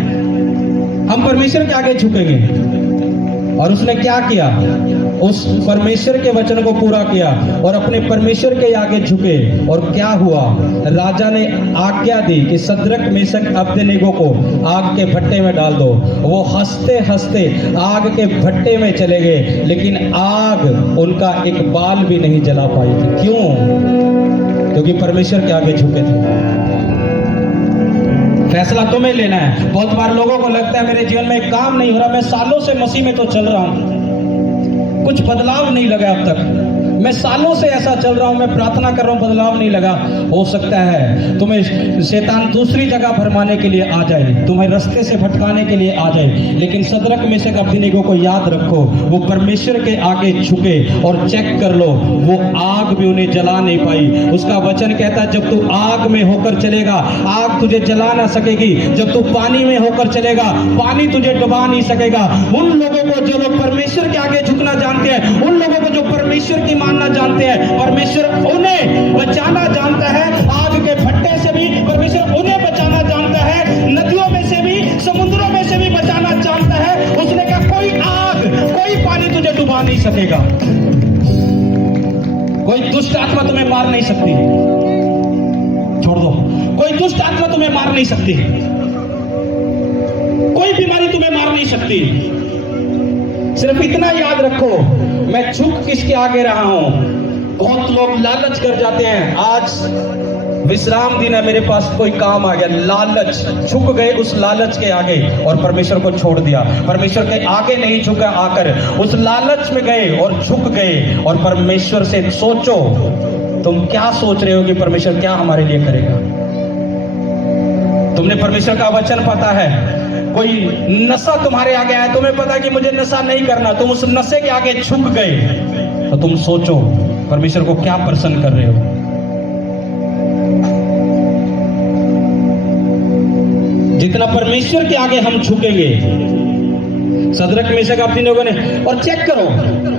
हम परमेश्वर के आगे झुकेंगे। और उसने क्या किया? उस परमेश्वर के वचन को पूरा किया और अपने परमेश्वर के आगे झुके। और क्या हुआ? राजा ने आज्ञा दी कि सद्रक, मेशक, अबेदनगो को आग के भट्टे में डाल दो। वो हंसते हंसते आग के भट्टे में चले गए, लेकिन आग उनका एक बाल भी नहीं जला पाई थी। क्यों? क्योंकि परमेश्वर के आगे झुके थे। फैसला तुम्हें लेना है। बहुत बार लोगों को लगता है मेरे जीवन में काम नहीं हो रहा, मैं सालों से मसीह में तो चल रहा हूं, कुछ बदलाव नहीं लगा अब तक, मैं सालों से ऐसा चल रहा हूं, मैं प्रार्थना कर रहा हूं, बदलाव नहीं लगा। हो सकता है तुम्हें शैतान दूसरी जगह भरमाने के लिए आ जाए, तुम्हें रास्ते से भटकाने के लिए आ जाए, लेकिन सदरक मेशक अबेदनीगो को याद रखो, वो परमेश्वर के आगे झुके और चेक कर लो, वो आग भी उन्हें जला नहीं पाई। उसका वचन कहता है जब तू आग में होकर चलेगा, आग तुझे जला ना सकेगी। जब तू पानी में होकर चलेगा, पानी तुझे डुबा नहीं सकेगा। उन लोगों को जो लोग परमेश्वर के आगे झुकना जानते हैं, उन लोगों को जो परमेश्वर की मानना जानते हैं, परमेश्वर उन्हें बचाना जानता है। आग के भट्टे से भी परमेश्वर उन्हें बचाना जानता है, नदियों में से भी, समुद्रों में से भी बचाना जानता है। उसने कहा कोई आग, कोई पानी तुझे डुबा नहीं सकेगा, कोई दुष्ट आत्मा तुम्हें मार नहीं सकती। छोड़ दो, कोई दुष्ट आत्मा तुम्हें मार नहीं सकती, कोई बीमारी तुम्हें मार नहीं सकती। सिर्फ इतना याद रखो, मैं झुक किसके आगे रहा हूं। बहुत लोग लालच कर जाते हैं, आज विश्राम दिन है, मेरे पास कोई काम आ गया, लालच, झुक गए उस लालच के आगे और परमेश्वर को छोड़ दिया। परमेश्वर के आगे नहीं झुका, आकर उस लालच में गए और झुक गए। और परमेश्वर से सोचो, तुम क्या सोच रहे हो कि परमेश्वर क्या हमारे लिए करेगा। तुमने परमेश्वर का वचन पता है, कोई नशा तुम्हारे आगे आया, तुम्हें पता है कि मुझे नशा नहीं करना, तुम उस नशे के आगे झुक गए, तो तुम सोचो परमेश्वर को क्या प्रसन्न कर रहे हो। जितना परमेश्वर के आगे हम झुकेंगे, सदरक मेशक अबेदनीगो ने, और चेक करो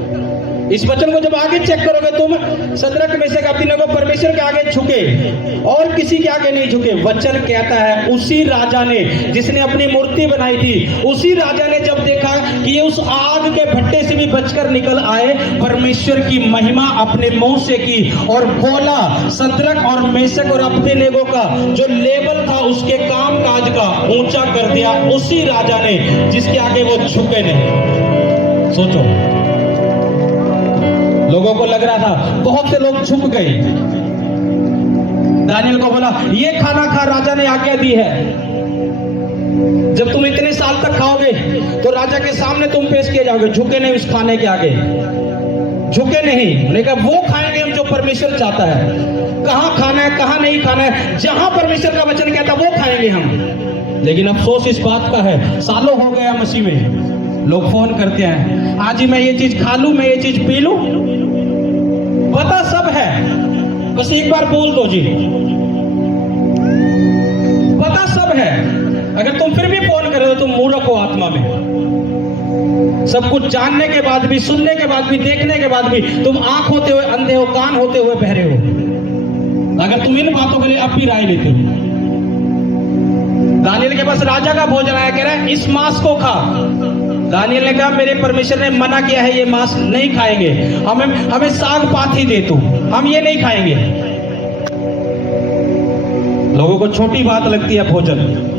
इस वचन को, जब आगे चेक करोगे तुम, सदरक मेशक अबेदनीगो परमेश्वर के आगे झुके और किसी के आगे नहीं झुके। वचन कहता है उसी राजा ने जिसने अपनी मूर्ति बनाई थी, उसी राजा ने जब देखा कि ये उस आग के भट्टे से भी बचकर निकल आए, परमेश्वर की महिमा अपने मुंह से की और बोला, सदरक और मेशक और अबेदनीगो का जो लेवल था उसके काम काज का ऊंचा कर दिया उसी राजा ने जिसके आगे वो झुके नहीं। सोचो, लोगों को लग रहा था, बहुत से लोग झुक गए। दानियल को बोला ये खाना खा, राजा ने आज्ञा दी है। जब तुम इतने साल तक खाओगे तो राजा के सामने तुम पेश किए जाओगे, झुके नहीं उस खाने के आगे, झुके नहीं। उन्होंने कहा वो खाएंगे हम जो परमेश्वर चाहता है। कहां खाना है, कहां नहीं खाना है, जहां परमेश्वर का वचन कहता वो खाएंगे हम। लेकिन अफसोस इस बात का है, सालों हो गया मसीह में, लोग फोन करते हैं, आज ही मैं ये चीज खा लूं, मैं ये चीज पी लूं, पता सब है, बस एक बार बोल दो जी, पता सब है। अगर तुम फिर भी फोन कर रहे हो तुम मूर्ख हो आत्मा में। सब कुछ जानने के बाद भी, सुनने के बाद भी, देखने के बाद भी तुम आंख होते हुए अंधे हो, कान होते हुए बहरे हो। अगर तुम इन बातों के लिए अब भी राय लेते हो। दानियल के पास राजा का भोजन आया, कह रहा है इस मांस को खा। दानियल ने कहा मेरे परमेश्वर ने मना किया है, ये मांस नहीं खाएंगे, हमें साग पात ही दे तू, हम ये नहीं खाएंगे। लोगों को छोटी बात लगती है भोजन।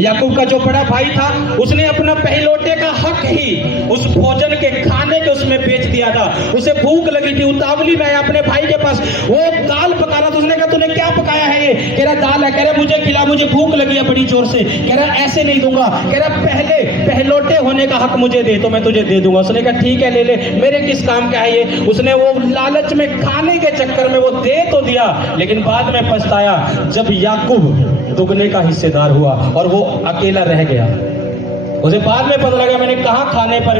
याकूब का जो बड़ा भाई था उसने अपना पहलोटे का हक ही उस भोजन के खाने के उसमें बेच दिया था। उसे भूख लगी थी, उतावली में अपने भाई के पास, वो दाल पका रहा था। उसने कहा तूने क्या पकाया है ये? कह रहा दाल है। कह रहा मुझे खिला, मुझे भूख लगी है बड़ी जोर से। कह रहा ऐसे नहीं दूंगा। कह रहा पहले पहलोटे होने का हक मुझे दे तो मैं तुझे दे दूंगा। उसने कहा ठीक है ले ले, मेरे किस काम का है ये। उसने वो लालच में खाने के चक्कर में वो दे तो दिया, लेकिन बाद में पछताया जब याकूब दुगने का हिस्सेदार हुआ और वो अकेला रह गया। उसे बाद में पता लगा मैंने कहा खाने पर।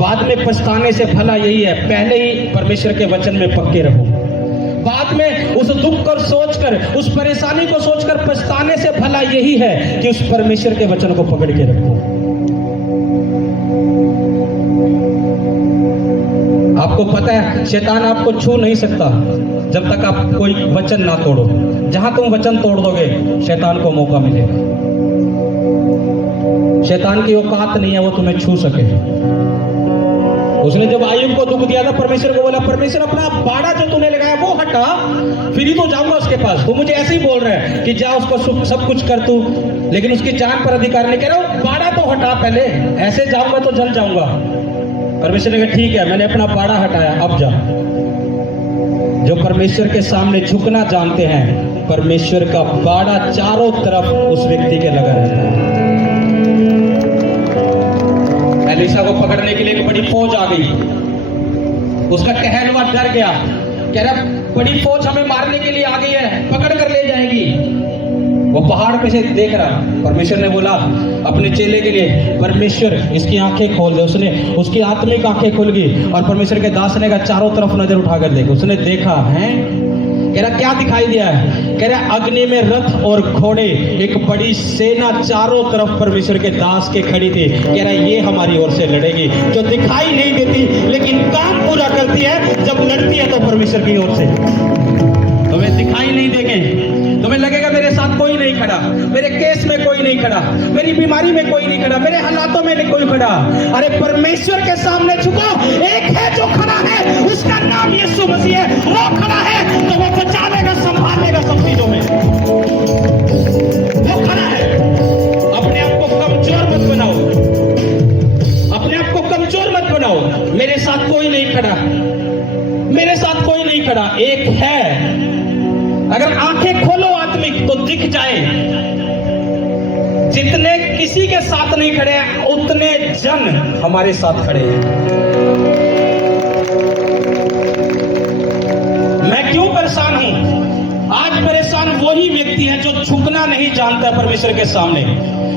बाद में पछताने से भला यही है, पहले ही परमेश्वर के वचन में पक्के रहो। बाद में उस दुख को सोचकर, उस परेशानी को सोचकर पछताने से भला यही है कि उस परमेश्वर के वचन को पकड़ के रखो। आपको पता है शैतान आपको छू नहीं सकता जब तक आप कोई वचन ना तोड़ो। जहां तुम वचन तोड़ दोगे शैतान को मौका मिलेगा। शैतान की औकात नहीं है वो तुम्हें छू सके। उसने जब आयुब को दुख दिया था, परमेश्वर को बोला परमेश्वर अपना बाड़ा जो तूने लगाया वो हटा, फिर ही तो जाऊंगा उसके पास। तू मुझे ऐसे ही बोल रहा है कि जा उसको सब कुछ कर तू, लेकिन उसकी जान पर अधिकार नहीं। कह रहा हूं बाड़ा तो हटा पहले, ऐसे जाऊंगा तो जल जाऊंगा। परमेश्वर ने कहा ठीक है मैंने अपना बाड़ा हटाया, अब जा। जो परमेश्वर के सामने झुकना जानते हैं, परमेश्वर का बाड़ा चारों तरफ उस व्यक्ति के लगा रहता है। एलिशा को पकड़ने के लिए एक बड़ी फौज आ गई। उसका टहलुआ डर गया, कह रहा बड़ी फौज हमें मारने के लिए आ गई है, पकड़ कर ले जाएगी। वो पहाड़ पे से देख रहा। परमेश्वर ने बोला अपने चेले के लिए, परमेश्वर इसकी आंखें खोल दे। उसने उसकी आत्मिक आंखें खुल गई और परमेश्वर के दास ने कहा चारों तरफ नजर उठाकर देख। उसने देखा है, कह रहा क्या दिखाई दिया है? कह रहा अग्नि में रथ और घोड़े, एक बड़ी सेना चारों तरफ परमेश्वर के दास के खड़ी थी। कह रहा ये हमारी ओर से लड़ेगी, जो दिखाई नहीं देती लेकिन काम पूरा करती है। जब लड़ती है तो परमेश्वर की ओर से। तुम्हें दिखाई नहीं देंगे, तुम्हें लगेगा मेरे साथ कोई नहीं खड़ा, मेरे केस में कोई नहीं खड़ा, मेरी बीमारी में कोई नहीं खड़ा, मेरे हालातों में नहीं कोई खड़ा। अरे परमेश्वर के सामने झुको, एक है जो खड़ा है, उसका नाम यीशु मसीह है। वो खड़ा है तो वो बचा लेगा, संभाल लेगा सब चीजों में। वो खड़ा है। अपने आप को कमजोर मत बनाओ, अपने आप को कमजोर मत बनाओ। मेरे साथ कोई नहीं खड़ा, मेरे साथ कोई नहीं खड़ा, एक है। अगर आंखें खोलो आत्मिक तो दिख जाए, जितने किसी के साथ नहीं खड़े हैं उतने जन हमारे साथ खड़े हैं। मैं क्यों परेशान हूं? आज परेशान वही व्यक्ति है जो झुकना नहीं जानता परमेश्वर के सामने।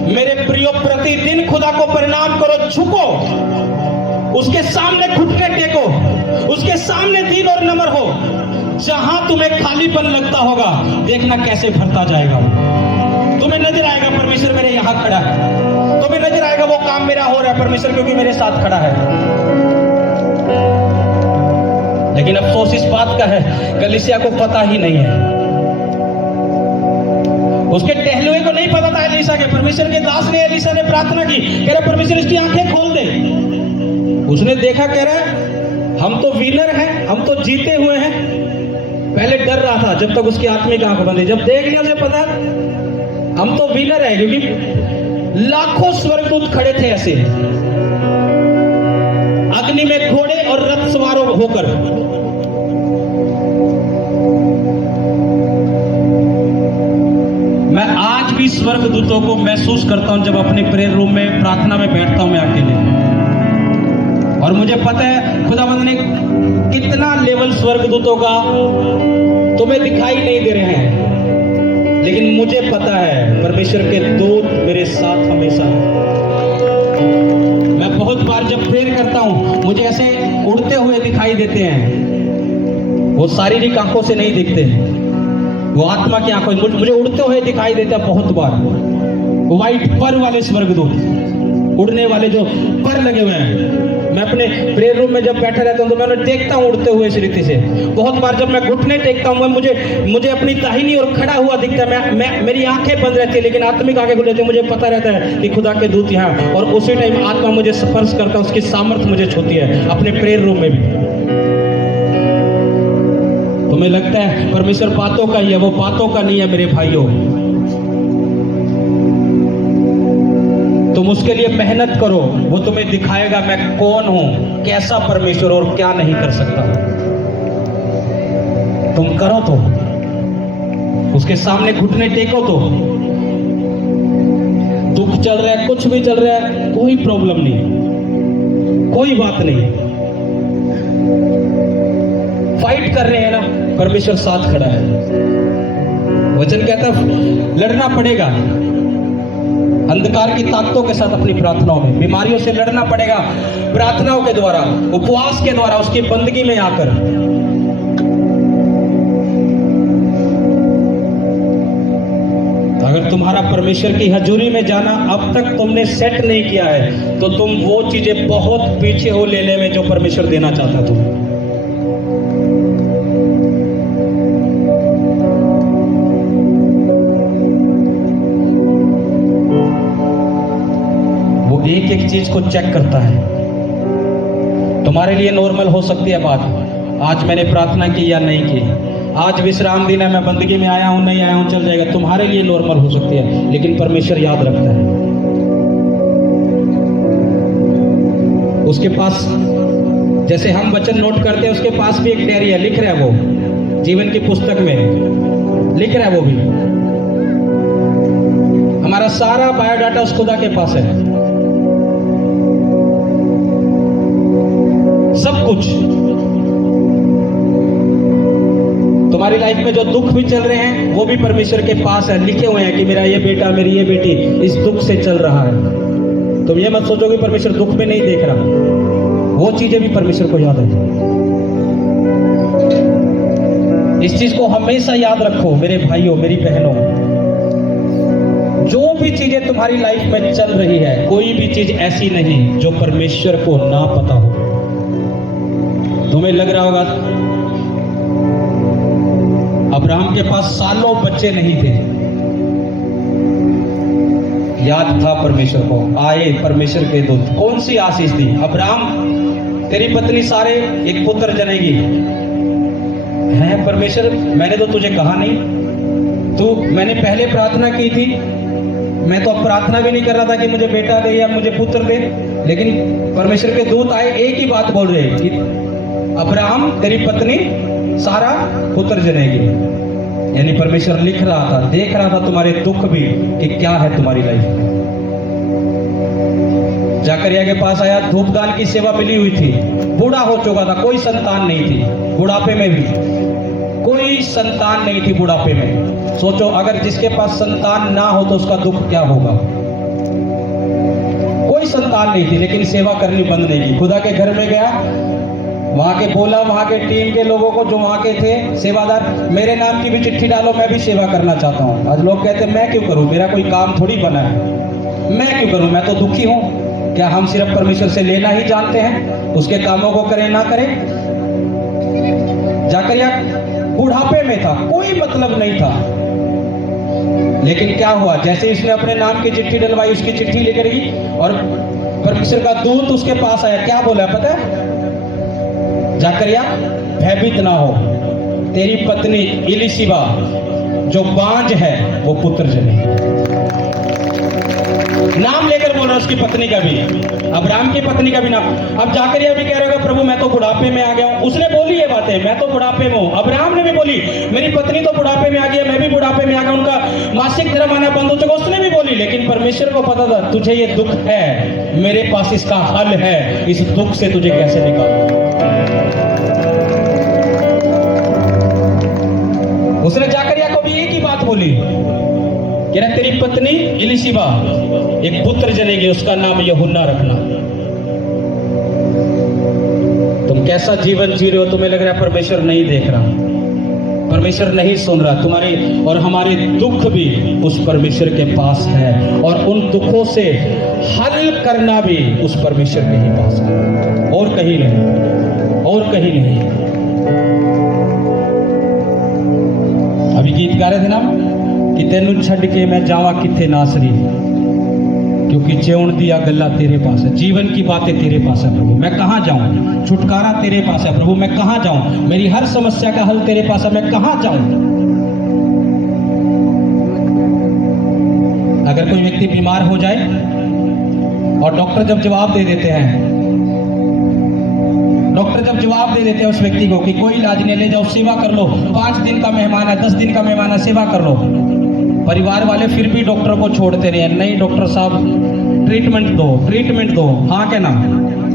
मेरे प्रियो, प्रतिदिन खुदा को प्रणाम करो, झुको, उसके सामने घुटने टेको, उसके सामने दीन और नम्र हो। जहां तुम्हें खालीपन लगता होगा देखना कैसे भरता जाएगा। तुम्हें नजर आएगा परमेश्वर मेरे यहां खड़ा है, तुम्हें नजर आएगा वो काम मेरा हो रहा है परमेश्वर क्योंकि मेरे साथ खड़ा है। लेकिन अफसोस इस बात का है कलीसिया को पता ही नहीं है, उसके टहलुए को नहीं पता था एलिशा के। परमेश्वर के दास ने, एलिशा ने प्रार्थना की, कह रहा परमेश्वर इसकी आंखें खोल दे। उसने देखा, कह रहा हम तो विनर हैं, हम तो जीते हुए हैं। पहले डर रहा था जब तक उसकी आत्मिक आंख बंदी, जब देख लिया उसे पता हम तो विनर है, क्योंकि लाखों स्वर्गदूत खड़े थे ऐसे अग्नि में घोड़े और रथ सवारों होकर। मैं आज भी स्वर्गदूतों को महसूस करता हूं जब अपने प्रेयर रूम में प्रार्थना में बैठता हूं मैं अकेले, और मुझे पता है खुदावंद ने कितना लेवल स्वर्गदूतों का तुम्हें दिखाई नहीं दे रहे हैं, लेकिन मुझे पता है परमेश्वर के दूत मेरे साथ हमेशा हैं। मैं बहुत बार जब प्रेयर करता हूं मुझे ऐसे उड़ते हुए दिखाई देते हैं। वो शारीरिक आंखों से नहीं दिखते, वो आत्मा की आंखों से मुझे उड़ते हुए दिखाई देता है। बहुत बार व्हाइट पर वाले स्वर्गदूत, उड़ने वाले जो पर लगे हुए हैं। मैं अपने प्रेयर रूम में जब बैठा रहता हूं तो मैं उन्हें देखता हूं उड़ते हुए इस रीति से। बहुत बार जब मैं घुटने टेकता हूं मुझे अपनी दाहिनी ओर खड़ा हुआ दिखता है। मैं मेरी आंखें बंद रहती है लेकिन आत्मिक आंखें खुल रहती है। मुझे पता रहता है कि खुदा के दूत यहाँ, और उसी टाइम आत्मा मुझे स्पर्श करता है, उसकी सामर्थ्य मुझे छूती है अपने प्रेयर रूम में भी। तुम्हें लगता है परमेश्वर बातों का ही है, वो बातों का नहीं है मेरे भाइयों। तुम उसके लिए मेहनत करो, वो तुम्हें दिखाएगा मैं कौन हूं, कैसा परमेश्वर और क्या नहीं कर सकता। तुम करो तो, उसके सामने घुटने टेको तो। दुख चल रहा है, कुछ भी चल रहा है, कोई प्रॉब्लम नहीं, कोई बात नहीं, फाइट कर रहे हैं ना, परमेश्वर साथ खड़ा है। वचन कहता लड़ना पड़ेगा अंधकार की ताकतों के साथ अपनी प्रार्थनाओं में, बीमारियों से लड़ना पड़ेगा प्रार्थनाओं के द्वारा, उपवास के द्वारा, उसकी बंदगी में आकर। अगर तुम्हारा परमेश्वर की हजूरी में जाना अब तक तुमने सेट नहीं किया है तो तुम वो चीजें बहुत पीछे हो लेने में जो परमेश्वर देना चाहता तुम। एक एक चीज को चेक करता है। तुम्हारे लिए नॉर्मल हो सकती है बात, आज मैंने प्रार्थना की या नहीं की, आज विश्राम दिन है, मैं बंदगी में आया हूं नहीं आया हूं, चल जाएगा। तुम्हारे लिए नॉर्मल हो सकती है, लेकिन परमेश्वर याद रखता है। उसके पास जैसे हम वचन नोट करते हैं, उसके पास भी एक डायरी है, लिख रहा है वो, जीवन की पुस्तक में लिख रहा है वो भी। हमारा सारा बायोडाटा उस खुदा के पास है। कुछ। तुम्हारी लाइफ में जो दुख भी चल रहे हैं वो भी परमेश्वर के पास है, लिखे हुए हैं कि मेरा ये बेटा, मेरी ये बेटी इस दुख से चल रहा है। तुम ये मत सोचो कि परमेश्वर दुख में नहीं देख रहा, वो चीजें भी परमेश्वर को याद है। इस चीज को हमेशा याद रखो मेरे भाइयों, मेरी बहनों। जो भी चीजें तुम्हारी लाइफ में चल रही है, कोई भी चीज ऐसी नहीं जो परमेश्वर को ना पता हो। तुम्हें लग रहा होगा अब्राहम के पास सालों बच्चे नहीं थे, याद था परमेश्वर को। आए परमेश्वर के दूत, कौन सी आशीष दी? अब्राहम तेरी पत्नी सारे एक पुत्र जनेगी। है परमेश्वर, मैंने तो तुझे कहा नहीं। तू, मैंने पहले प्रार्थना की थी, मैं तो अब प्रार्थना भी नहीं कर रहा था कि मुझे बेटा दे या मुझे पुत्र दे, लेकिन परमेश्वर के दूत आए, एक ही बात बोल रहे कि अब्राहम तेरी पत्नी सारा पुत्र जनेगी। यानी परमेश्वर लिख रहा था, देख रहा था तुम्हारे दुख भी कि क्या है तुम्हारी लाइफ में। जाकरिया के पास आया, धूपदान की सेवा मिली हुई थी, बूढ़ा हो चुका था, कोई संतान नहीं थी, बुढ़ापे में भी कोई संतान नहीं थी, बुढ़ापे में। सोचो अगर जिसके पास संतान ना हो तो उसका दुख क्या होगा। कोई संतान नहीं थी, लेकिन सेवा करनी बंद नहीं की। खुदा के घर में गया, वहां के बोला, वहां के टीम के लोगों को जो वहां के थे सेवादार, मेरे नाम की भी चिट्ठी डालो, मैं भी सेवा करना चाहता हूं। आज लोग कहते हैं मैं क्यों करूं, मेरा कोई काम थोड़ी बना है, मैं क्यों करूं, मैं तो दुखी हूं। क्या हम सिर्फ परमेश्वर से लेना ही जानते हैं, उसके कामों को करें ना करें? जाकरिया बुढ़ापे में था, कोई मतलब नहीं था, लेकिन क्या हुआ, जैसे इसने अपने नाम की चिट्ठी डलवाई, उसकी चिट्ठी लेकर गई और परमेश्वर का दूत उसके पास आया। क्या बोला पता है? जाकरिया भयभीत ना हो, तेरी पत्नी इलिशिबा जो बांझ है वो पुत्र जनेगी। नाम लेकर बोल रहा उसकी पत्नी का भी, अब्राहम की पत्नी का भी नाम। अब जाकरिया भी कह रहा होगा, प्रभु मैं तो बुढ़ापे में आ गया हूं। उसने बोली ये बातें, मैं तो बुढ़ापे में हूं। अब्राहम ने भी बोली, मेरी पत्नी तो बुढ़ापे में आ गई, मैं भी बुढ़ापे में आ गया, उनका मासिक धर्म आना बंद हो चुका। उसने भी बोली, लेकिन परमेश्वर को पता था तुझे ये दुख है, मेरे पास इसका हल है, इस दुख से तुझे कैसे निकालूं। उसने जाकरिया को भी एक ही बात बोली कि तेरी पत्नी इलिशिबा एक पुत्र जनेगी, उसका नाम यूहन्ना रखना। तुम कैसा जीवन जी रहे हो, तुम्हें लग रहा है परमेश्वर नहीं देख रहा, परमेश्वर नहीं सुन रहा। तुम्हारे और हमारे दुख भी उस परमेश्वर के पास है, और उन दुखों से हल करना भी उस परमेश्वर के ही पास है, और कहीं नहीं, और कहीं नहीं। अभी गीत गा रहे थे ना कि तेनू छड़ के मैं जावा किथे नासरी, क्योंकि जीवन दिया गल्ला तेरे पास है, जीवन की बातें तेरे पास है प्रभु। मैं कहाँ जाऊं, छुटकारा तेरे पास है प्रभु। मैं कहाँ जाऊं, मेरी हर समस्या का हल तेरे पास है, मैं कहाँ जाऊं। अगर कोई व्यक्ति बीमार हो जाए और डॉक्टर जब जवाब दे देते हैं, डॉक्टर जब जवाब दे देते हैं उस व्यक्ति को कि कोई इलाज नहीं, ले जाओ सेवा कर लो, 5 दिन का मेहमान है, 10 दिन का मेहमान है, सेवा कर लो। परिवार वाले फिर भी डॉक्टर को छोड़ते रहे, नहीं डॉक्टर साहब ट्रीटमेंट दो, ट्रीटमेंट दो। हाँ क्या ना,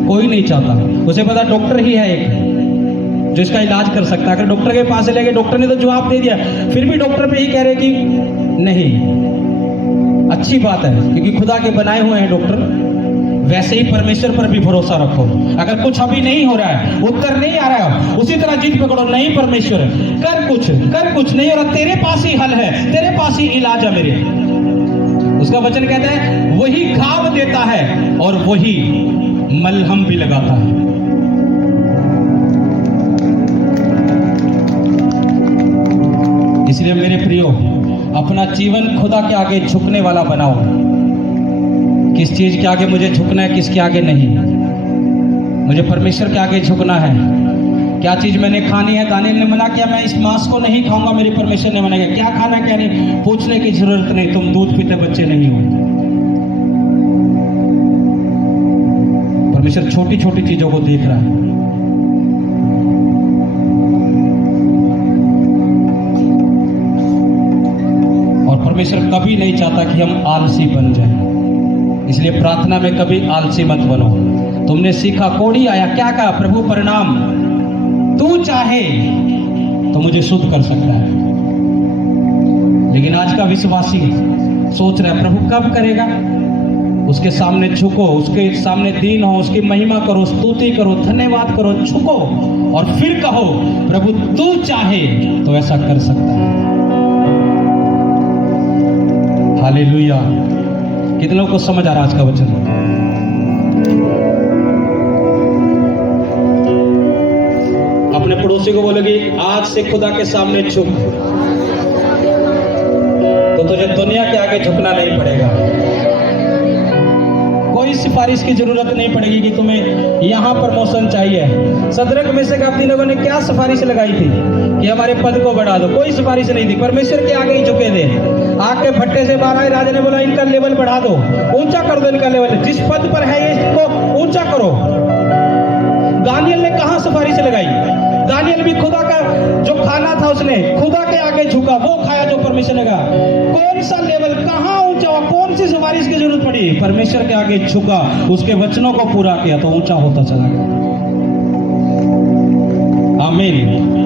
कोई नहीं चाहता, उसे पता डॉक्टर ही है एक जो इसका इलाज कर सकता है। अगर डॉक्टर के पास ले गए, डॉक्टर ने तो जवाब दे दिया, फिर भी डॉक्टर पे ही कह रहे कि नहीं। अच्छी बात है, क्योंकि खुदा के बनाए हुए हैं डॉक्टर। वैसे ही परमेश्वर पर भी भरोसा रखो। अगर कुछ अभी नहीं हो रहा है, उत्तर नहीं आ रहा है, उसी तरह जीत पकड़ो, नहीं परमेश्वर कर कुछ नहीं हो रहा, तेरे पास ही हल है, तेरे पास ही इलाज है मेरे। उसका वचन कहता है वही घाव देता है और वही मलहम भी लगाता है। इसलिए मेरे प्रियो, अपना जीवन खुदा के आगे झुकने वाला बनाओ। किस चीज के आगे मुझे झुकना है, किसके आगे नहीं। मुझे परमेश्वर के आगे झुकना है। क्या चीज मैंने खानी है, दानियल ने मना किया, मैं इस मांस को नहीं खाऊंगा, मेरे परमेश्वर ने मना किया। क्या खाना क्या नहीं, पूछने की जरूरत नहीं, तुम दूध पीते बच्चे नहीं हो। परमेश्वर छोटी छोटी चीजों को देख रहा है। और परमेश्वर कभी नहीं चाहता कि हम आलसी बन जाएं। इसलिए प्रार्थना में कभी आलसी मत बनो। तुमने सीखा, कोड़ी आया, क्या कहा? प्रभु प्रणाम, तू चाहे तो मुझे शुद्ध कर सकता है। लेकिन आज का विश्वासी सोच रहा है प्रभु कब करेगा? उसके सामने झुको, उसके सामने दीन हो, उसकी महिमा करो, स्तुति करो, धन्यवाद करो, झुको और फिर कहो प्रभु तू चाहे तो ऐसा कर सकता है। हालेलुया। कितने लोगों को समझ आ रहा आज का वचन? अपने पड़ोसी को बोलोगे आज से खुदा के सामने झुक, तो तुझे दुनिया के आगे झुकना नहीं पड़ेगा। कोई सिफारिश की जरूरत नहीं पड़ेगी कि तुम्हें यहां प्रमोशन चाहिए। सदरक मेशक अबेदनगो ने क्या सिफारिश लगाई थी कि हमारे पद को बढ़ा दो? कोई सिफारिश नहीं थी, परमेश्वर के आगे ही झुके थे। आग के भट्टे से बाहर आए, राजा ने बोला इनका लेवल बढ़ा दो, ऊंचा कर दो इनका लेवल, जिस पद पर है इसको ऊंचा करो। दानियल ने कहां सिफारिश लगाई? दानियल भी खुदा का जो खाना था उसने खुदा के आगे झुका, वो खाया जो परमेश्वर ने कहा। कौन सा लेवल, कहां ऊंचा हुआ, कौन सी सिफारिश की जरूरत पड़ी? परमेश्वर के आगे झुका, उसके वचनों को पूरा किया तो ऊंचा होता चला गया। आमीन।